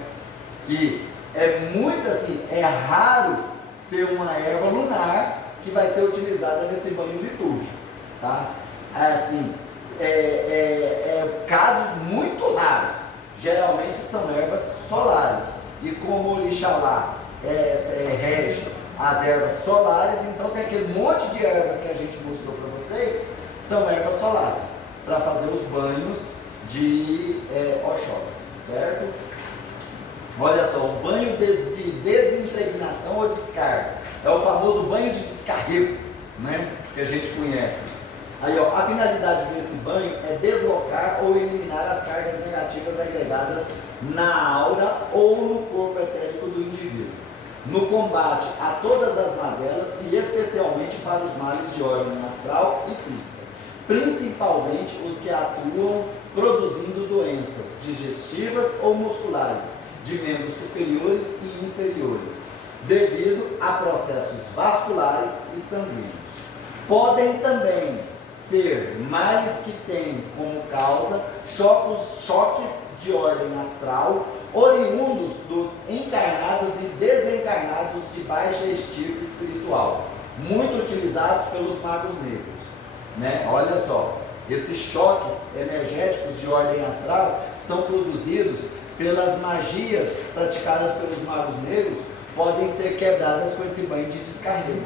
Que é muito assim, é raro ser uma erva lunar que vai ser utilizada nesse banho litúrgico, tá? Assim, casos muito raros. Geralmente são ervas solares. E como o Orixalá rege as ervas solares, então tem aquele monte de ervas que a gente mostrou para vocês, são ervas solares, para fazer os banhos de Oxóssi, certo? Olha só, o banho de desimpregnação ou descarga, é o famoso banho de descarrego, né? Que a gente conhece. Aí, ó, a finalidade desse banho é deslocar ou eliminar as cargas negativas agregadas na aura ou no corpo etérico do indivíduo, no combate a todas as mazelas e especialmente para os males de ordem astral e física, principalmente os que atuam produzindo doenças digestivas ou musculares de membros superiores e inferiores, devido a processos vasculares e sanguíneos. Podem também ser males que têm como causa choques de ordem astral oriundos dos encarnados e desencarnados de baixa estirpe espiritual, muito utilizados pelos magos negros, né? Olha só, esses choques energéticos de ordem astral que são produzidos pelas magias praticadas pelos magos negros podem ser quebradas com esse banho de descarrego.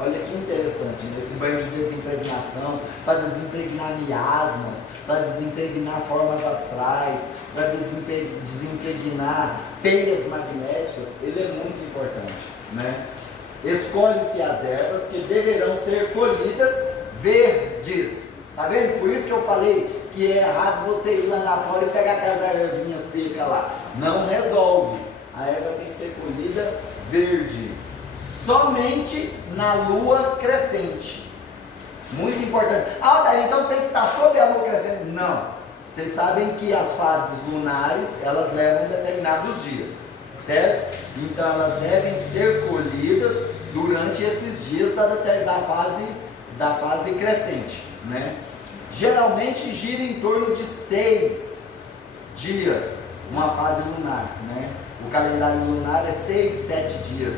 Olha que interessante, né? Esse banho de desimpregnação, para desimpregnar miasmas, para desimpregnar formas astrais, para desimpregnar peias magnéticas, ele é muito importante, né? Escolhe-se as ervas que deverão ser colhidas verdes. Tá vendo? Por isso que eu falei que é errado você ir lá na fora e pegar aquelas ervinhas secas lá. Não resolve. A erva tem que ser colhida verde. Somente na lua crescente. Muito importante. Ah, daí então tem que estar sob a lua crescente? Não. Vocês sabem que as fases lunares, elas levam determinados dias, certo? Então elas devem ser colhidas durante esses dias da fase crescente, né? Geralmente gira em torno de 6 dias uma fase lunar, né? O calendário lunar é 6, 7 dias,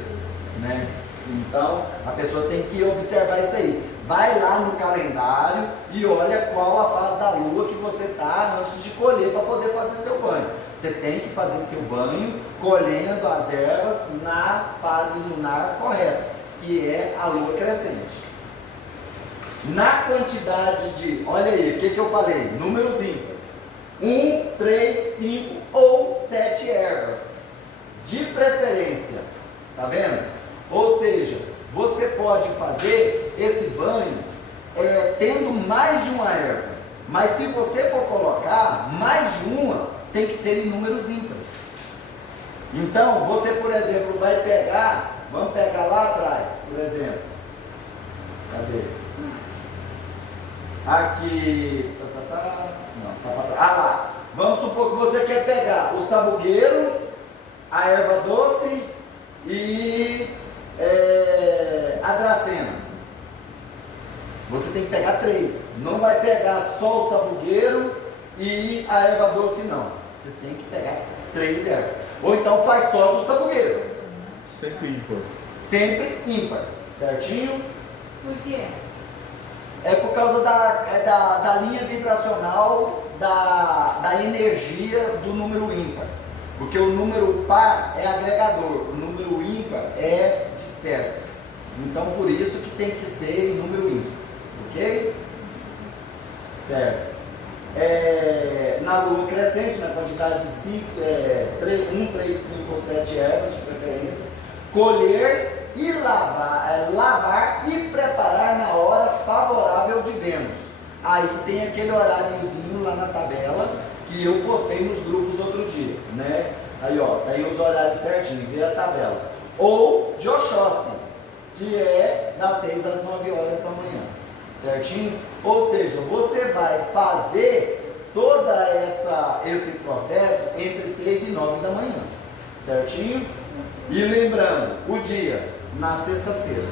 né? Então a pessoa tem que observar isso aí. Vai lá no calendário e olha qual a fase da lua que você está antes de colher para poder fazer seu banho. Você tem que fazer seu banho colhendo as ervas na fase lunar correta, que é a lua crescente. Na quantidade de, olha aí, o que eu falei? Números ímpares. 1, 3, 5 ou 7 ervas. De preferência. Tá vendo? Ou seja, você pode fazer esse banho tendo mais de uma erva. Mas se você for colocar mais de uma, tem que ser em números ímpares. Então, você, por exemplo, vai pegar, vamos pegar lá atrás, por exemplo. Cadê? Aqui, lá. Vamos supor que você quer pegar o sabugueiro, a erva doce e a dracena. Você tem que pegar 3. Não vai pegar só o sabugueiro e a erva doce, não. Você tem que pegar 3 ervas. Ou então faz só do sabugueiro. Sempre ímpar. Sempre ímpar. Certinho? Por quê? É por causa da linha vibracional da energia do número ímpar. Porque o número par é agregador, o número ímpar é dispersa. Então por isso que tem que ser em número ímpar. Ok? Certo. Na lua crescente, na quantidade de 1, 3, 5 ou 7 ervas de preferência, colher e lavar e preparar na hora favorável de Vênus. Aí tem aquele horáriozinho lá na tabela que eu postei nos grupos outro dia, né? Aí ó, tá aí os horários certinho, vê a tabela. Ou de Oxóssi, que é das 6 às 9 horas da manhã, certinho? Ou seja, você vai fazer todo esse processo entre 6 e 9 da manhã, certinho? E lembrando, o dia, na sexta-feira,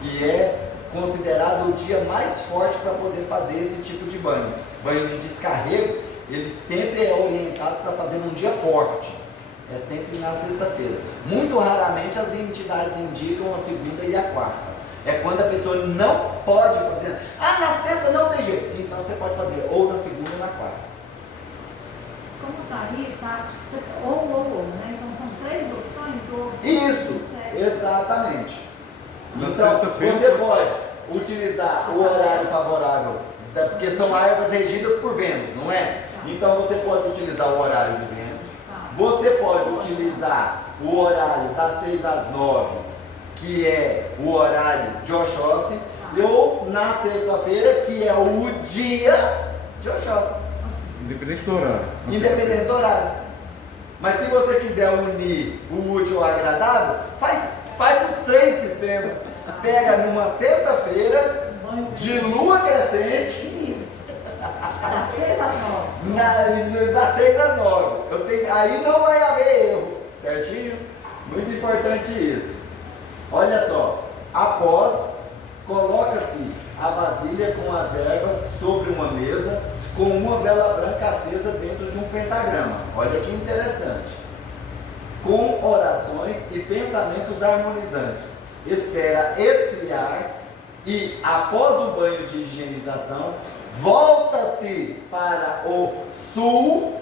que é considerado o dia mais forte para poder fazer esse tipo de banho. Banho de descarrego, ele sempre é orientado para fazer num dia forte. É sempre na sexta-feira. Muito raramente as entidades indicam a segunda e a quarta. É quando a pessoa não pode fazer. Ah, na sexta não tem jeito. Então você pode fazer ou na segunda ou na quarta. Como tá aí, tá? Ou, né? Então são 3 opções? Ou... Isso, exatamente. Na Então sexta-feira você pode utilizar o horário favorável, porque são ervas regidas por Vênus, não é? Então você pode utilizar o horário de Vênus. Você pode utilizar o horário das 6 às 9, que é o horário de Oxóssi, ou na sexta-feira, que é o dia de Oxóssi. Independente do horário. Independente do horário. Mas se você quiser unir o útil ao agradável, faz os 3 sistemas. Pega numa sexta-feira, de lua crescente. Das 6 às 9. Das 6 às 9. Aí não vai haver erro, certinho? Muito importante isso. Olha só, após, coloca-se a vasilha com as ervas sobre uma mesa, com uma vela branca acesa dentro de um pentagrama. Olha que interessante. com orações e pensamentos harmonizantes. Espera esfriar e, após o banho de higienização, volta-se para o sul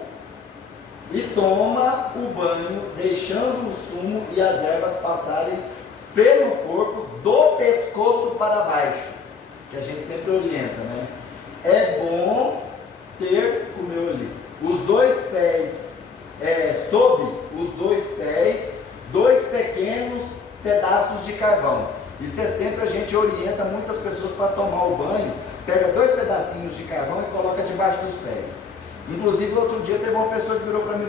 e toma o banho, deixando o sumo e as ervas passarem pelo corpo do pescoço para baixo, que a gente sempre orienta, né? É bom ter, comeu ali, os dois pés, sob os dois pés, 2 pequenos pedaços de carvão. Isso é sempre, a gente orienta muitas pessoas para tomar o banho, pega 2 pedacinhos de carvão e coloca debaixo dos pés. Inclusive, outro dia teve uma pessoa que virou para mim: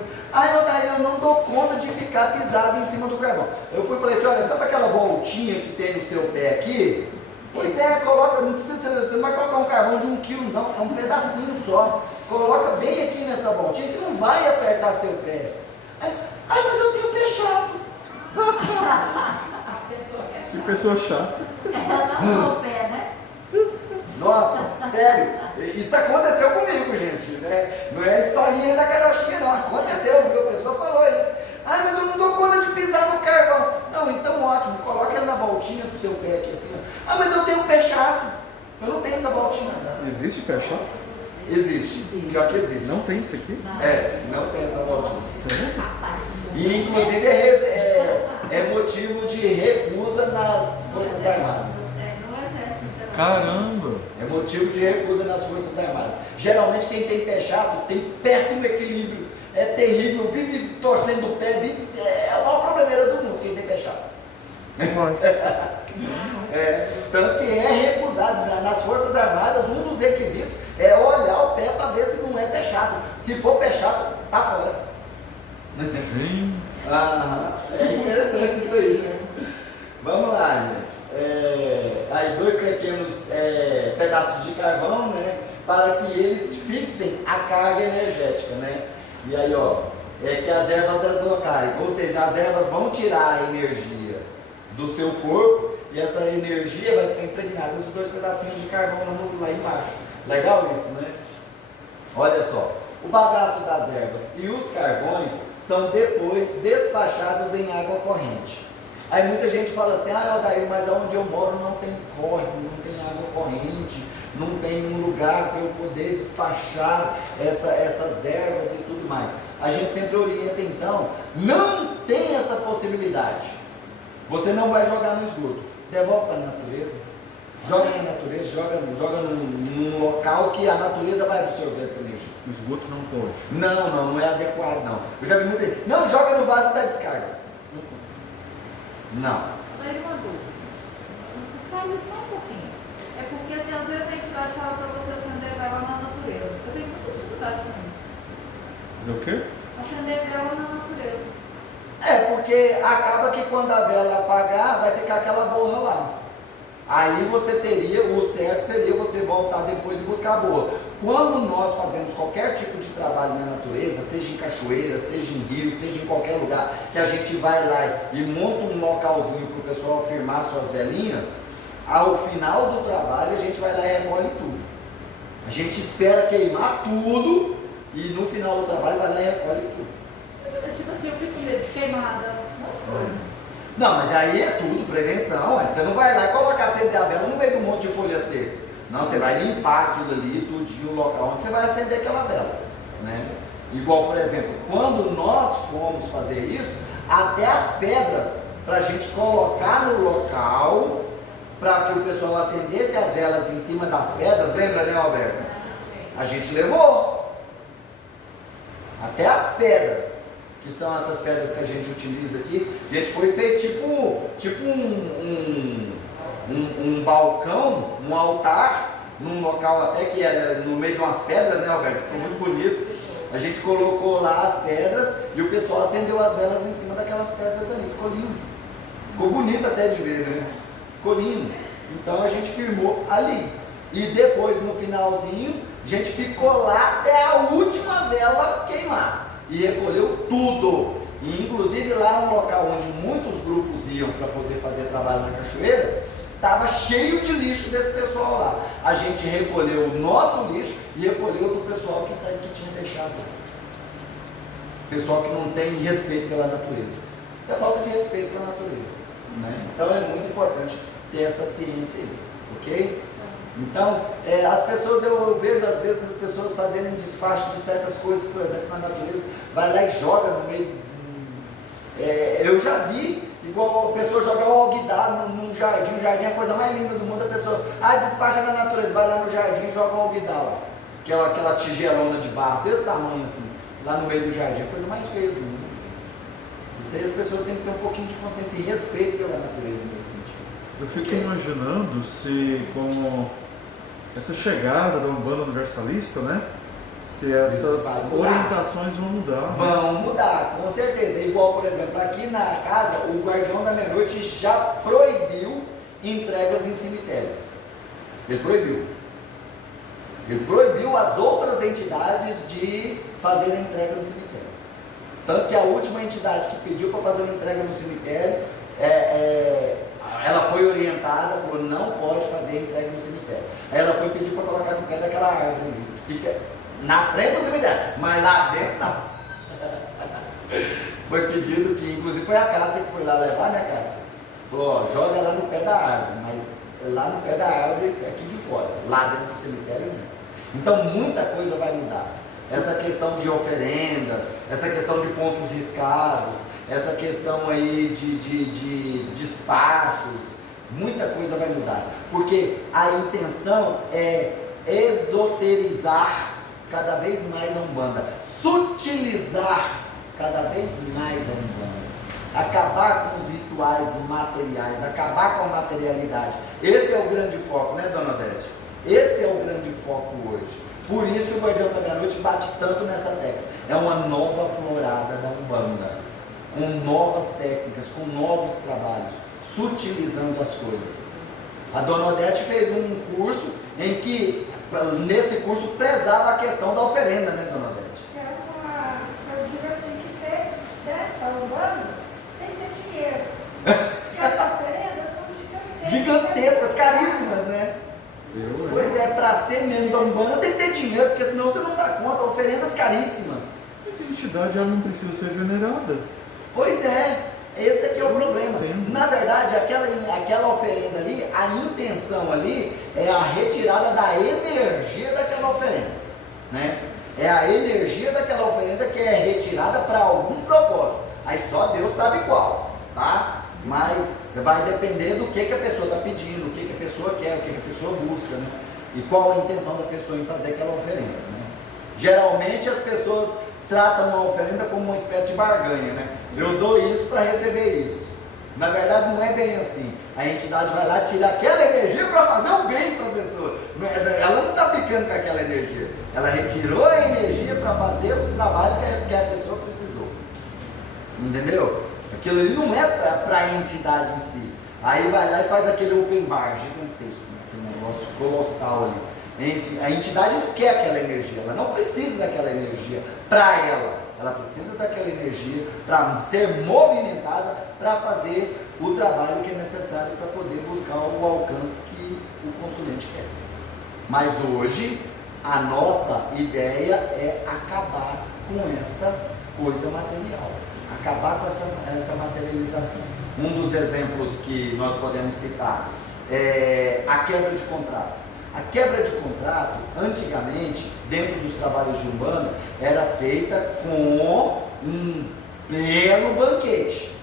eu não dou conta de ficar pisado em cima do carvão. Eu fui e falei assim: olha, sabe aquela voltinha que tem no seu pé aqui? Pois é, coloca, não precisa, você não vai colocar um carvão de 1 quilo, não, é um pedacinho só. Coloca bem aqui nessa voltinha que não vai apertar seu pé. Mas eu tenho pé chato. Que pessoa chata. Ela não o pé, né? Nossa, sério, isso aconteceu comigo, gente, né? Não é a historinha da carochinha, não. Aconteceu, viu? A pessoa falou isso. Mas eu não dou conta de pisar no carvão. Não, então ótimo, coloca ele na voltinha do seu pé aqui assim. Mas eu tenho pé chato. Eu não tenho essa voltinha. Existe pé chato? Existe, pior que existe. Não tem isso aqui? Não tem essa voltinha. E inclusive é motivo de recusa nas Forças Armadas. Caramba! É motivo de recusa nas Forças Armadas. Geralmente quem tem pé chato tem péssimo equilíbrio. É terrível, vive torcendo o pé, é a maior problemeira do mundo, quem tem pé chato. Tanto que é recusado. Nas Forças Armadas, um dos requisitos é olhar o pé para ver se não é pé chato. Se for pé chato, tá fora. É interessante isso aí, né? Vamos lá, gente. Aí 2 pequenos pedaços de carvão, né? Para que eles fixem a carga energética, né? E aí, que as ervas deslocarem, ou seja, as ervas vão tirar a energia do seu corpo e essa energia vai ficar impregnada nos 2 pedacinhos de carvão lá embaixo. Legal isso, né? Olha só, o bagaço das ervas e os carvões são depois despachados em água corrente. Aí muita gente fala assim: Odair, mas onde eu moro não tem córrego, não tem água corrente, não tem um lugar para eu poder despachar essas ervas e tudo mais. A gente sempre orienta, então, não tem essa possibilidade. Você não vai jogar no esgoto, devolve para a natureza, joga na natureza, joga num local que a natureza vai absorver essa energia. O esgoto não pode. Não é adequado, não. Eu já vi muita gente: não, joga no vaso da descarga. Não. Mas uma dúvida. Fale só um pouquinho. É porque assim, às vezes a entidade fala para você acender vela na natureza. Eu tenho muita dificuldade com isso. Fazer o quê? Acender vela na natureza. Porque acaba que quando a vela apagar, vai ficar aquela borra lá. Aí você teria, o certo seria você voltar depois e buscar a borra. Quando nós fazemos qualquer tipo de trabalho na natureza, seja em cachoeira, seja em rio, seja em qualquer lugar, que a gente vai lá e monta um localzinho para o pessoal firmar suas velinhas, ao final do trabalho a gente vai lá e recolhe tudo. A gente espera queimar tudo e no final do trabalho vai lá e recolhe tudo. Tipo assim, eu fico medo de queimada, um monte de coisa. Não, mas aí é tudo prevenção. Você não vai lá e colocar acender a vela no meio de um monte de folha seca. Não, você vai limpar aquilo ali, tudinho, o local onde você vai acender aquela vela, né? Igual, por exemplo, quando nós fomos fazer isso, até as pedras para a gente colocar no local para que o pessoal acendesse as velas em cima das pedras, lembra, né, Alberto? A gente levou até as pedras, que são essas pedras que a gente utiliza aqui. A gente foi e fez tipo um balcão, um altar, num local até que era no meio de umas pedras, né, Alberto? Ficou muito bonito. A gente colocou lá as pedras e o pessoal acendeu as velas em cima daquelas pedras ali. Ficou lindo. Ficou bonito até de ver, né? Ficou lindo. Então a gente firmou ali. E depois, no finalzinho, a gente ficou lá até a última vela queimar. E recolheu tudo. E inclusive lá um local onde muitos grupos iam para poder fazer trabalho na cachoeira, estava cheio de lixo desse pessoal lá. A gente recolheu o nosso lixo e recolheu do pessoal que tinha deixado. pessoal que não tem respeito pela natureza. Isso é falta de respeito pela natureza, né? Então é muito importante ter essa ciência aí, ok? Então, as pessoas, eu vejo às vezes as pessoas fazerem despacho de certas coisas, por exemplo, na natureza, vai lá e joga no meio. Eu já vi, igual a pessoa jogar o alguidar num jardim, o jardim é a coisa mais linda do mundo, a pessoa, despacha na natureza, vai lá no jardim e joga o alguidar lá, aquela tigelona de barro, desse tamanho assim, lá no meio do jardim, é a coisa mais feia do mundo. Isso aí as pessoas têm que ter um pouquinho de consciência e respeito pela natureza nesse sentido. Eu fico imaginando se com essa chegada da Umbanda Universalista, né? Se essas orientações vão mudar. Vão mudar, com certeza. Igual, por exemplo, aqui na casa, o Guardião da Meia-Noite já proibiu entregas em cemitério. Ele proibiu. Ele proibiu as outras entidades de fazerem entrega no cemitério. Tanto que a última entidade que pediu para fazer uma entrega no cemitério, ela foi orientada, falou, não pode fazer entrega no cemitério. Aí ela foi pedir para colocar no pé daquela árvore ali, que fica na frente do cemitério, mas lá dentro não. Foi pedido que, inclusive foi a Cássia que foi lá levar, né, Cássia? Falou, joga lá no pé da árvore, mas lá no pé da árvore aqui de fora, lá dentro do cemitério não. Então muita coisa vai mudar. Essa questão de oferendas, essa questão de pontos riscados, essa questão aí de despachos, muita coisa vai mudar. Porque a intenção é esoterizar cada vez mais a Umbanda, sutilizar cada vez mais a Umbanda, acabar com os rituais materiais, acabar com a materialidade. Esse é o grande foco, né, Dona Odete? Esse é o grande foco hoje. Por isso que o Guardião da Meia-Noite bate tanto nessa tecla. É uma nova florada da Umbanda, com novas técnicas, com novos trabalhos, sutilizando as coisas. A Dona Odete fez um curso em que, nesse curso, prezava a questão da oferenda, né, Dona Odete? Eu digo assim, que ser desta Umbanda tem que ter dinheiro. Porque as oferendas são gigantescas, caríssimas, né? Pois é, para ser membro da Umbanda tem que ter dinheiro, porque senão você não dá conta, oferendas caríssimas. Essa entidade ela não precisa ser venerada. Pois é, esse aqui é o problema. Na verdade, aquela oferenda ali, a intenção ali é a retirada da energia daquela oferenda, né? É a energia daquela oferenda que é retirada para algum propósito. Aí só Deus sabe qual, tá? Mas vai depender do que a pessoa está pedindo, o que a pessoa quer, o que a pessoa busca, né? E qual a intenção da pessoa em fazer aquela oferenda, né? Geralmente as pessoas tratam a oferenda como uma espécie de barganha, né? Eu dou isso para receber isso. Na verdade não é bem assim. A entidade vai lá tirar aquela energia para fazer um bem para a pessoa. Ela não está ficando com aquela energia. Ela retirou a energia para fazer o trabalho que a pessoa precisou. Entendeu? Aquilo ali não é para a entidade em si. Aí vai lá e faz aquele open bar gigantesco, aquele negócio colossal ali. A entidade não quer aquela energia, ela não precisa daquela energia para ela. Ela precisa daquela energia para ser movimentada para fazer o trabalho que é necessário para poder buscar o alcance que o consulente quer. Mas hoje, a nossa ideia é acabar com essa coisa material. Acabar com essa materialização. Um dos exemplos que nós podemos citar é a quebra de contrato. A quebra de contrato, antigamente, dentro dos trabalhos de Umbanda, era feita com um belo banquete.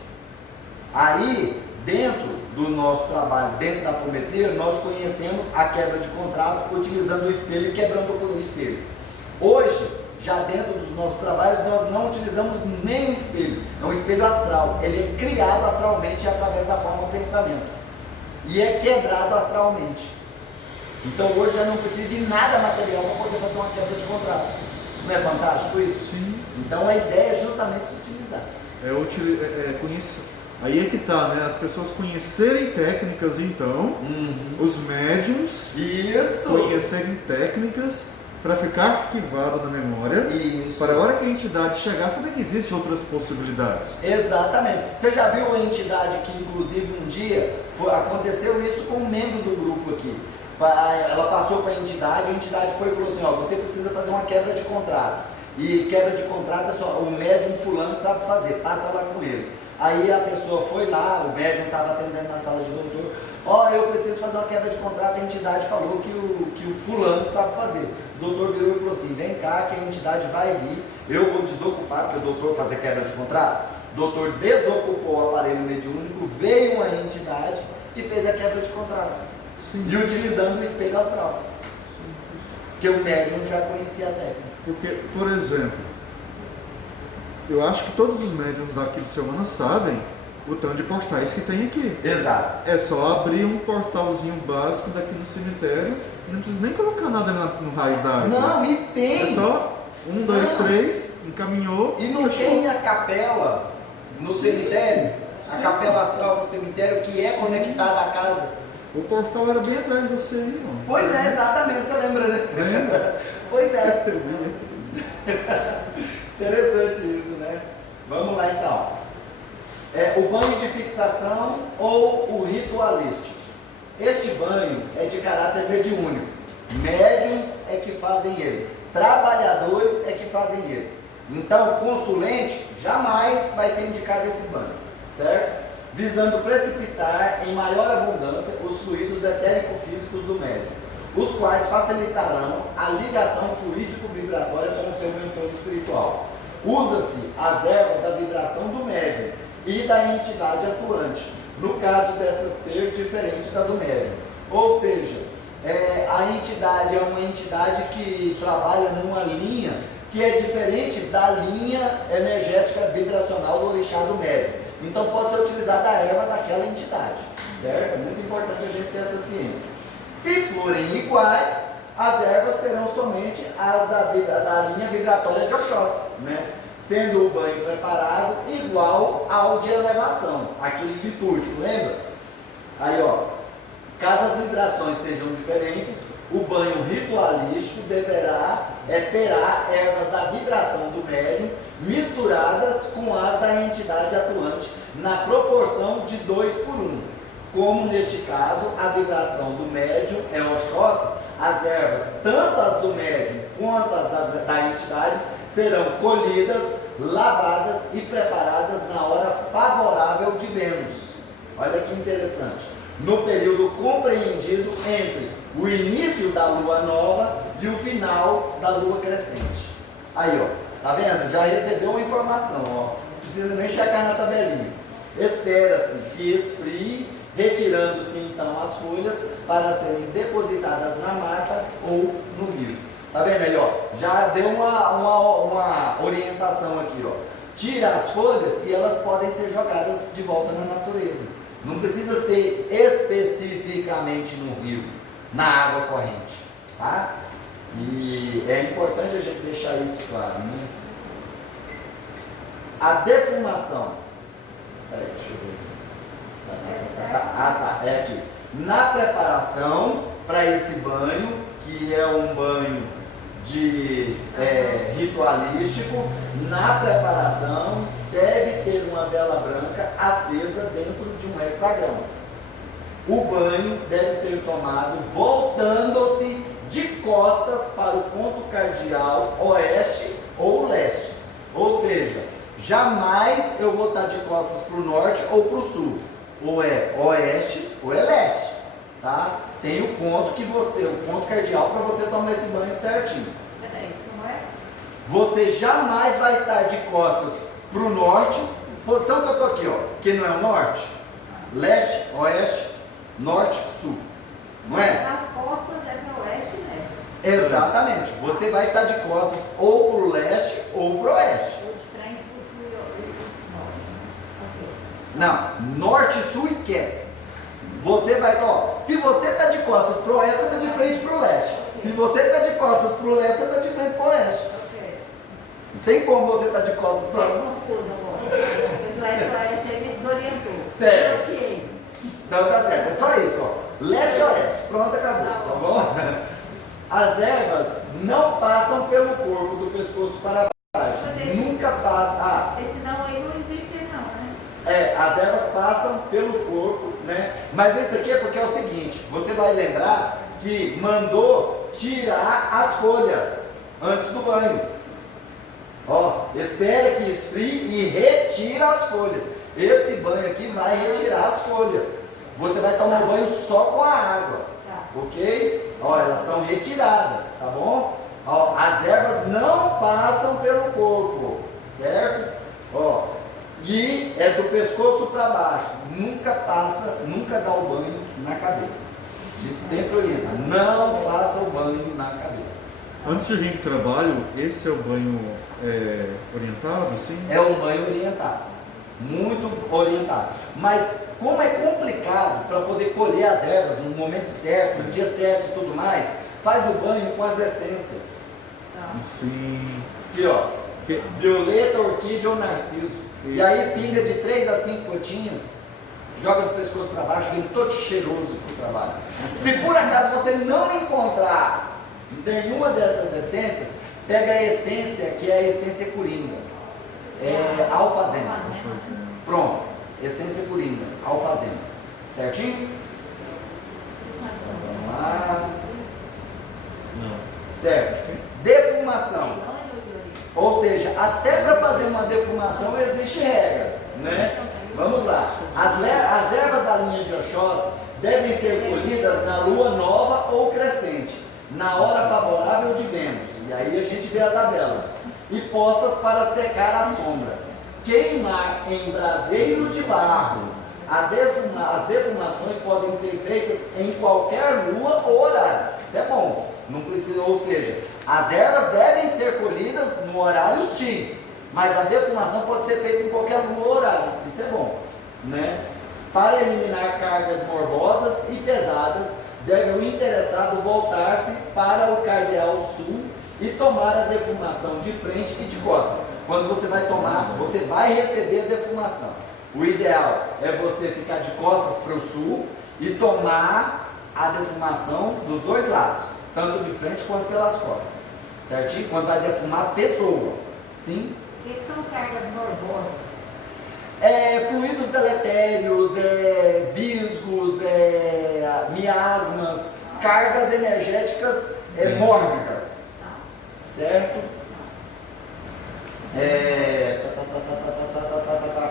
Aí, dentro do nosso trabalho, dentro da apometria, nós conhecemos a quebra de contrato utilizando o espelho e quebrando o espelho. Hoje, já dentro dos nossos trabalhos, nós não utilizamos nem o espelho. É um espelho astral. Ele é criado astralmente através da forma do pensamento. E é quebrado astralmente. Então hoje já não precisa de nada material para poder fazer uma quebra de contrato. Não é fantástico isso? Sim. Então a ideia é justamente se utilizar. Aí é que tá, né? As pessoas conhecerem técnicas, então, os médiums conhecerem técnicas para ficar arquivado na memória. Isso. Para a hora que a entidade chegar, saber que existem outras possibilidades. Exatamente. Você já viu a entidade que, inclusive, um dia aconteceu isso com um membro do grupo aqui. Ela passou para a entidade foi e falou assim, ó, você precisa fazer uma quebra de contrato. e quebra de contrato é só o médium fulano sabe fazer, passa lá com ele. Aí a pessoa foi lá, o médium estava atendendo na sala de doutor, eu preciso fazer uma quebra de contrato, a entidade falou que o fulano sabe fazer. O doutor virou e falou assim, vem cá que a entidade vai vir, eu vou desocupar, porque o doutor fazer quebra de contrato, o doutor desocupou o aparelho mediúnico, veio uma entidade e fez a quebra de contrato. Sim. E utilizando o espelho astral. Porque o médium já conhecia a técnica. Porque, por exemplo, eu acho que todos os médiums daqui do Semana sabem o tanto de portais que tem aqui. Exato. É só abrir um portalzinho básico daqui no cemitério, não precisa nem colocar nada no raiz da árvore. Não, e tem! É só 1, 2, 3, encaminhou. E não fechou. tem a capela no cemitério? A capela astral no cemitério que é conectada à casa? O portal era bem atrás de você, hein, irmão? Pois é, exatamente, você lembra, né? Lembra? Pois é. Eu vi. Interessante isso, né? Vamos lá então. O banho de fixação ou o ritualístico. Este banho é de caráter mediúnico. Médiuns é que fazem ele. Trabalhadores é que fazem ele. Então, o consulente jamais vai ser indicado esse banho, certo? Visando precipitar em maior abundância os fluidos etérico-físicos do médium, os quais facilitarão a ligação fluídico-vibratória com o seu mentor espiritual. Usa-se as ervas da vibração do médium e da entidade atuante, no caso dessa ser diferente da do médium. Ou seja, a entidade é uma entidade que trabalha numa linha que é diferente da linha energética vibracional do orixá do médium. Então pode ser utilizada a erva daquela entidade, certo? É muito importante a gente ter essa ciência. Se forem iguais, as ervas serão somente as da linha vibratória de Oxóssi, né? Sendo o banho preparado igual ao de elevação, aquele litúrgico, lembra? Aí, caso as vibrações sejam diferentes, o banho ritualístico terá ervas da vibração do médium misturadas com as da entidade atuante na proporção de 2 por 1. Como neste caso a vibração do médium é Oxóssi, as ervas, tanto as do médium quanto as da entidade, serão colhidas, lavadas e preparadas na hora favorável de Vênus. Olha que interessante. No período compreendido entre o início da lua nova e o final da lua crescente. Aí, tá vendo? Já recebeu uma informação, Não precisa nem checar na tabelinha. Espera-se que esfrie, retirando-se então as folhas para serem depositadas na mata ou no rio. Tá vendo aí, Já deu uma orientação aqui, Tira as folhas e elas podem ser jogadas de volta na natureza. Não precisa ser especificamente no rio, na água corrente, tá? E é importante a gente deixar isso claro, né? A defumação. Peraí, deixa eu ver. Tá, é aqui. Na preparação para esse banho, que é um banho ritualístico, na preparação deve ter uma vela branca acesa dentro de um hexagrama. O banho deve ser tomado voltando-se de costas para o ponto cardial oeste ou leste. Ou seja, jamais eu vou estar de costas para o norte ou para o sul. Ou é oeste ou é leste. Tá? Tem o ponto o ponto cardial para você tomar esse banho certinho. Peraí, como é? Você jamais vai estar de costas para o norte, posição que eu estou aqui, que não é o norte, leste, oeste, norte, sul, não é? As costas é para o oeste, né? Exatamente, você vai estar de costas ou para o leste ou para o oeste. Ou de frente para o sul e Não, norte e sul esquece. Você vai, se você está de costas para o oeste, você está de frente para o leste. Se você está de costas para o leste, você está de frente para o oeste. Não tem como você estar de costas para o leste. Confusa agora. Esse leste-oeste aí me desorientou. Certo. Ok. Então tá certo, é só isso, leste e oeste. Pronto, acabou, tá bom? As ervas não passam pelo corpo do pescoço para baixo. Nunca passa. Esse não aí não existe não, né? As ervas passam pelo corpo, né? Mas isso aqui é porque é o seguinte, você vai lembrar que mandou tirar as folhas antes do banho. Ó, espera que esfrie e retira as folhas. Esse banho aqui vai retirar as folhas. Você vai tomar um banho só com a água, ok? Ó, elas são retiradas, tá bom? Ó, as ervas não passam pelo corpo, certo? Ó, e é do pescoço para baixo. Nunca passa, nunca dá o banho na cabeça. A gente sempre orienta, não faça o banho na cabeça. Antes de vir para o trabalho, esse é o banho orientado, assim? É um banho orientado, muito orientado. Mas como é complicado para poder colher as ervas no momento certo, no dia certo e tudo mais, faz o banho com as essências. Sim. Aqui, ó, violeta, orquídea ou narciso. E aí pinga de 3 a 5 gotinhas, joga do pescoço para baixo, vem todo cheiroso para o trabalho. Se por acaso você não encontrar nenhuma dessas essências, pega a essência, que é a essência coringa. É alfazema. Pronto, essência coringa, alfazema. Certinho? Vamos lá. Não. Certo. Defumação. Ou seja, até para fazer uma defumação existe regra, né? Vamos lá. As ervas da linha de Oxóssi devem ser colhidas na lua nova ou crescente, na hora favorável de Vênus. E aí a gente vê a tabela. E postas para secar à sombra. Queimar em braseiro de barro. As defumações podem ser feitas em qualquer lua ou horário. Isso é bom. Não precisa, ou seja, as ervas devem ser colhidas no horário X, mas a defumação pode ser feita em qualquer lua ou horário. Isso é bom, né? Para eliminar cargas morbosas e pesadas, deve o interessado voltar-se para o cardeal sul e tomar a defumação de frente e de costas. Quando você vai tomar, você vai receber a defumação. O ideal é você ficar de costas para o sul e tomar a defumação dos dois lados, tanto de frente quanto pelas costas, certinho? Quando vai defumar a pessoa, sim? O que são cargas morbosas? Fluidos deletérios, visgos, miasmas, cargas energéticas mórbidas, certo?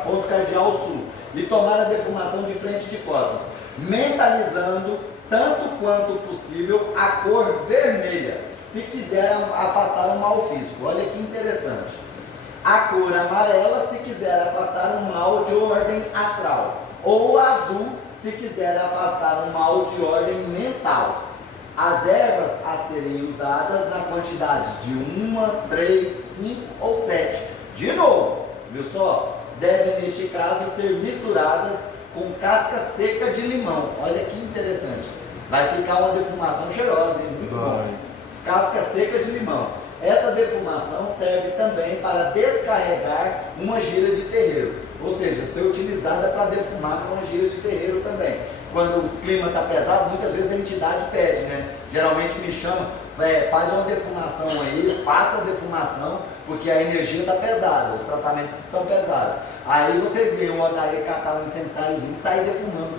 Ponto cardeal sul. E tomar a defumação de frente e de costas, mentalizando tanto quanto possível a cor vermelha, se quiser afastar um mal físico. Olha que interessante. A cor amarela, se quiser afastar um mal de ordem astral, ou azul, se quiser afastar um mal de ordem mental. As ervas a serem usadas na quantidade de 1, 3, 5 ou 7. De novo, viu só? Devem, neste caso, ser misturadas com casca seca de limão. Olha que interessante. Vai ficar uma defumação cheirosa, hein? Muito bom. Casca seca de limão. Essa defumação serve também para descarregar uma gira de terreiro. Ou seja, ser utilizada para defumar uma gira de terreiro também. Quando o clima está pesado, muitas vezes a entidade pede, né? Geralmente me chama, faz uma defumação aí, passa a defumação, porque a energia está pesada, os tratamentos estão pesados. Aí vocês veem o Odair catar um incensáriozinho e sair defumando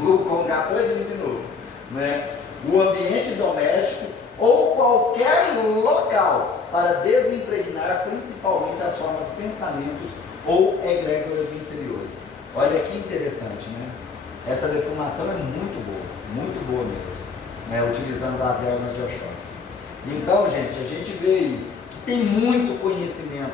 o congá todinho de novo, né? O ambiente doméstico ou qualquer local para desempregnar principalmente as formas pensamentos ou egrégoras inferiores. Olha que interessante, né? Essa defumação é muito boa mesmo, né? Utilizando as ervas de Oxóssi. Então, gente, a gente vê aí que tem muito conhecimento,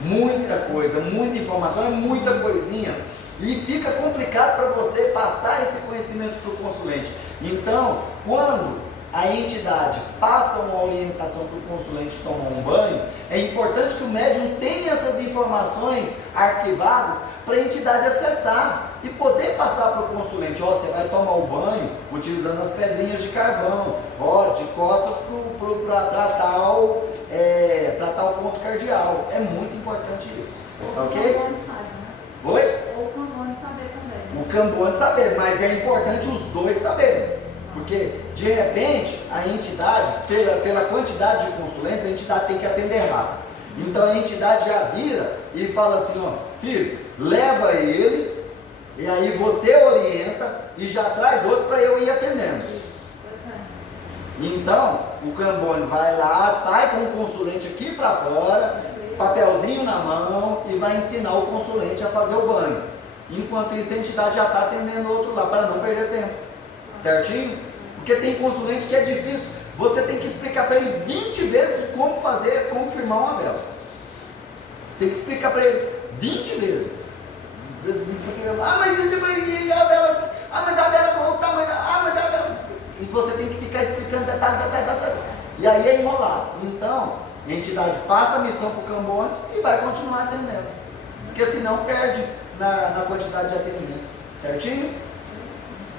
muita coisa, muita informação, é muita coisinha, e fica complicado para você passar esse conhecimento para o consulente. Então, quando a entidade passa uma orientação para o consulente tomar um banho, é importante que o médium tenha essas informações arquivadas para a entidade acessar e poder passar para o consulente. Ó, você vai tomar o banho utilizando as pedrinhas de carvão, ó, de costas para tal ponto cardial. É muito importante isso, ok? O Cambone sabe, né? Oi? Ou o Cambone saber também. O Cambone saber, mas é importante os dois saberem. Porque, de repente, a entidade, pela quantidade de consulentes, a entidade tem que atender rápido. Então a entidade já vira e fala assim, ó, filho, leva ele, e aí você orienta e já traz outro para eu ir atendendo. Então, o Cambone vai lá, sai com o consulente aqui para fora, papelzinho na mão, e vai ensinar o consulente a fazer o banho. Enquanto isso, a entidade já está atendendo o outro lá, para não perder tempo. Certinho? Porque tem consulente que é difícil, você tem que explicar para ele 20 vezes como fazer, como firmar uma vela. Você tem que explicar para ele 20 vezes. Ah, mas isso e a vela, mas a vela, qual o tamanho da, mas a vela. E você tem que ficar explicando detalhe. E aí é enrolado. Então, a entidade passa a missão para o Cambone e vai continuar atendendo. Porque senão perde na quantidade de atendimentos. Certinho?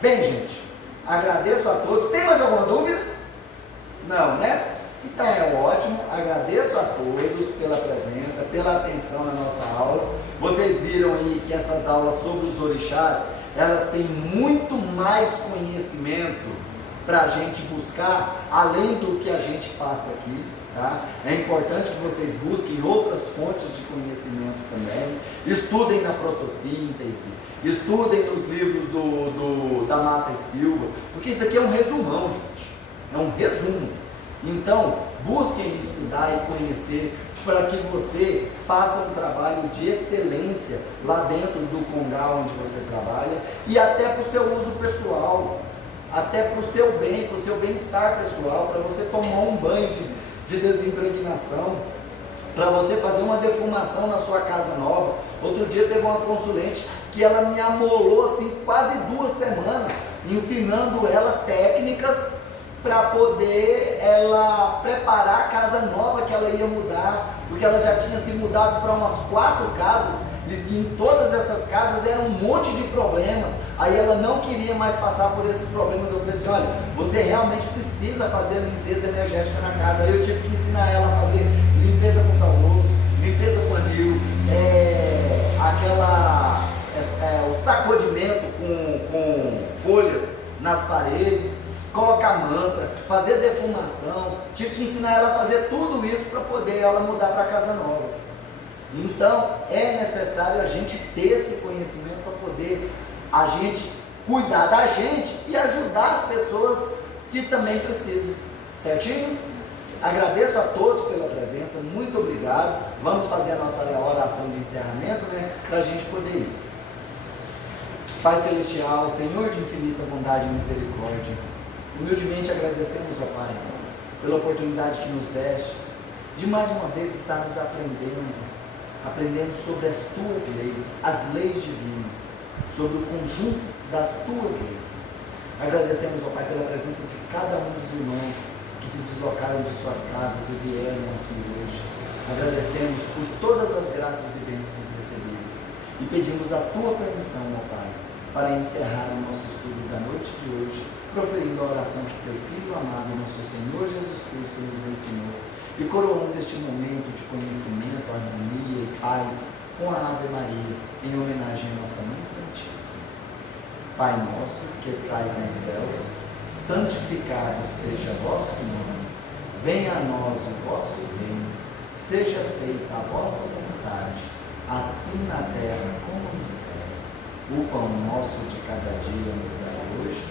Bem, gente, agradeço a todos. Tem mais alguma dúvida? Não, né? Então é ótimo, agradeço a todos pela presença, pela atenção na nossa aula. Vocês viram aí que essas aulas sobre os orixás, elas têm muito mais conhecimento para a gente buscar, além do que a gente passa aqui, tá? É importante que vocês busquem outras fontes de conhecimento também, estudem na protossíntese, estudem nos livros da Mata e Silva, porque isso aqui é um resumão, gente, é um resumo. Então, busquem estudar e conhecer para que você faça um trabalho de excelência lá dentro do Congá onde você trabalha e até para o seu uso pessoal, até para o seu bem, para o seu bem-estar pessoal, para você tomar um banho de desimpregnação, para você fazer uma defumação na sua casa nova. Outro dia teve uma consulente que ela me amolou assim quase 2 semanas, ensinando ela técnicas para poder ela preparar a casa nova que ela ia mudar, porque ela já tinha se mudado para umas 4 casas, e em todas essas casas era um monte de problema, aí ela não queria mais passar por esses problemas. Eu falei assim, olha, você realmente precisa fazer limpeza energética na casa. Aí eu tive que ensinar ela a fazer limpeza com saudoso, limpeza com anil, o sacudimento com folhas nas paredes, colocar mantra, fazer defumação. Tive que ensinar ela a fazer tudo isso para poder ela mudar para casa nova. Então é necessário a gente ter esse conhecimento para poder a gente cuidar da gente e ajudar as pessoas que também precisam. Certinho? Agradeço a todos pela presença, muito obrigado. Vamos fazer a nossa oração de encerramento, né? Para a gente poder ir. Pai Celestial, Senhor de infinita bondade e misericórdia, humildemente agradecemos, ó Pai, pela oportunidade que nos deste de mais uma vez estarmos aprendendo sobre as Tuas leis, as leis divinas, sobre o conjunto das Tuas leis. Agradecemos, ó Pai, pela presença de cada um dos irmãos que se deslocaram de suas casas e vieram aqui hoje. Agradecemos por todas as graças e bênçãos recebidas e pedimos a Tua permissão, ó Pai, para encerrar o nosso estudo da noite de hoje, proferindo a oração que Teu Filho amado, nosso Senhor Jesus Cristo, nos ensinou, e coroando este momento de conhecimento, harmonia e paz com a Ave Maria, em homenagem à nossa Mãe Santíssima. Pai nosso, que estais nos céus, santificado seja o vosso nome, venha a nós o vosso reino, seja feita a vossa vontade, assim na terra como nos céus. O pão nosso de cada dia nos dai hoje,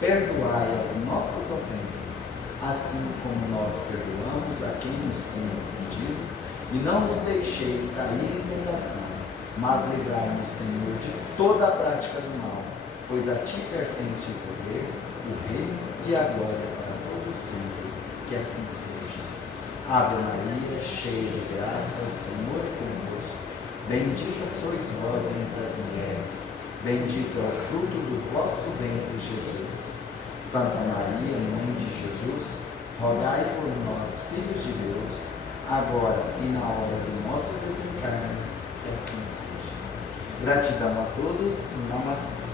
perdoai as nossas ofensas, assim como nós perdoamos a quem nos tem ofendido, e não nos deixeis cair em tentação, mas livrai-nos, Senhor, de toda a prática do mal, pois a Ti pertence o poder, o reino e a glória para todo sempre. Que assim seja. Ave Maria, cheia de graça, o Senhor é convosco. Bendita sois vós entre as mulheres, bendito é o fruto do vosso ventre, Jesus. Santa Maria, Mãe de Jesus, rogai por nós, filhos de Deus, agora e na hora do nosso desencarne, que assim seja. Gratidão a todos, namastê.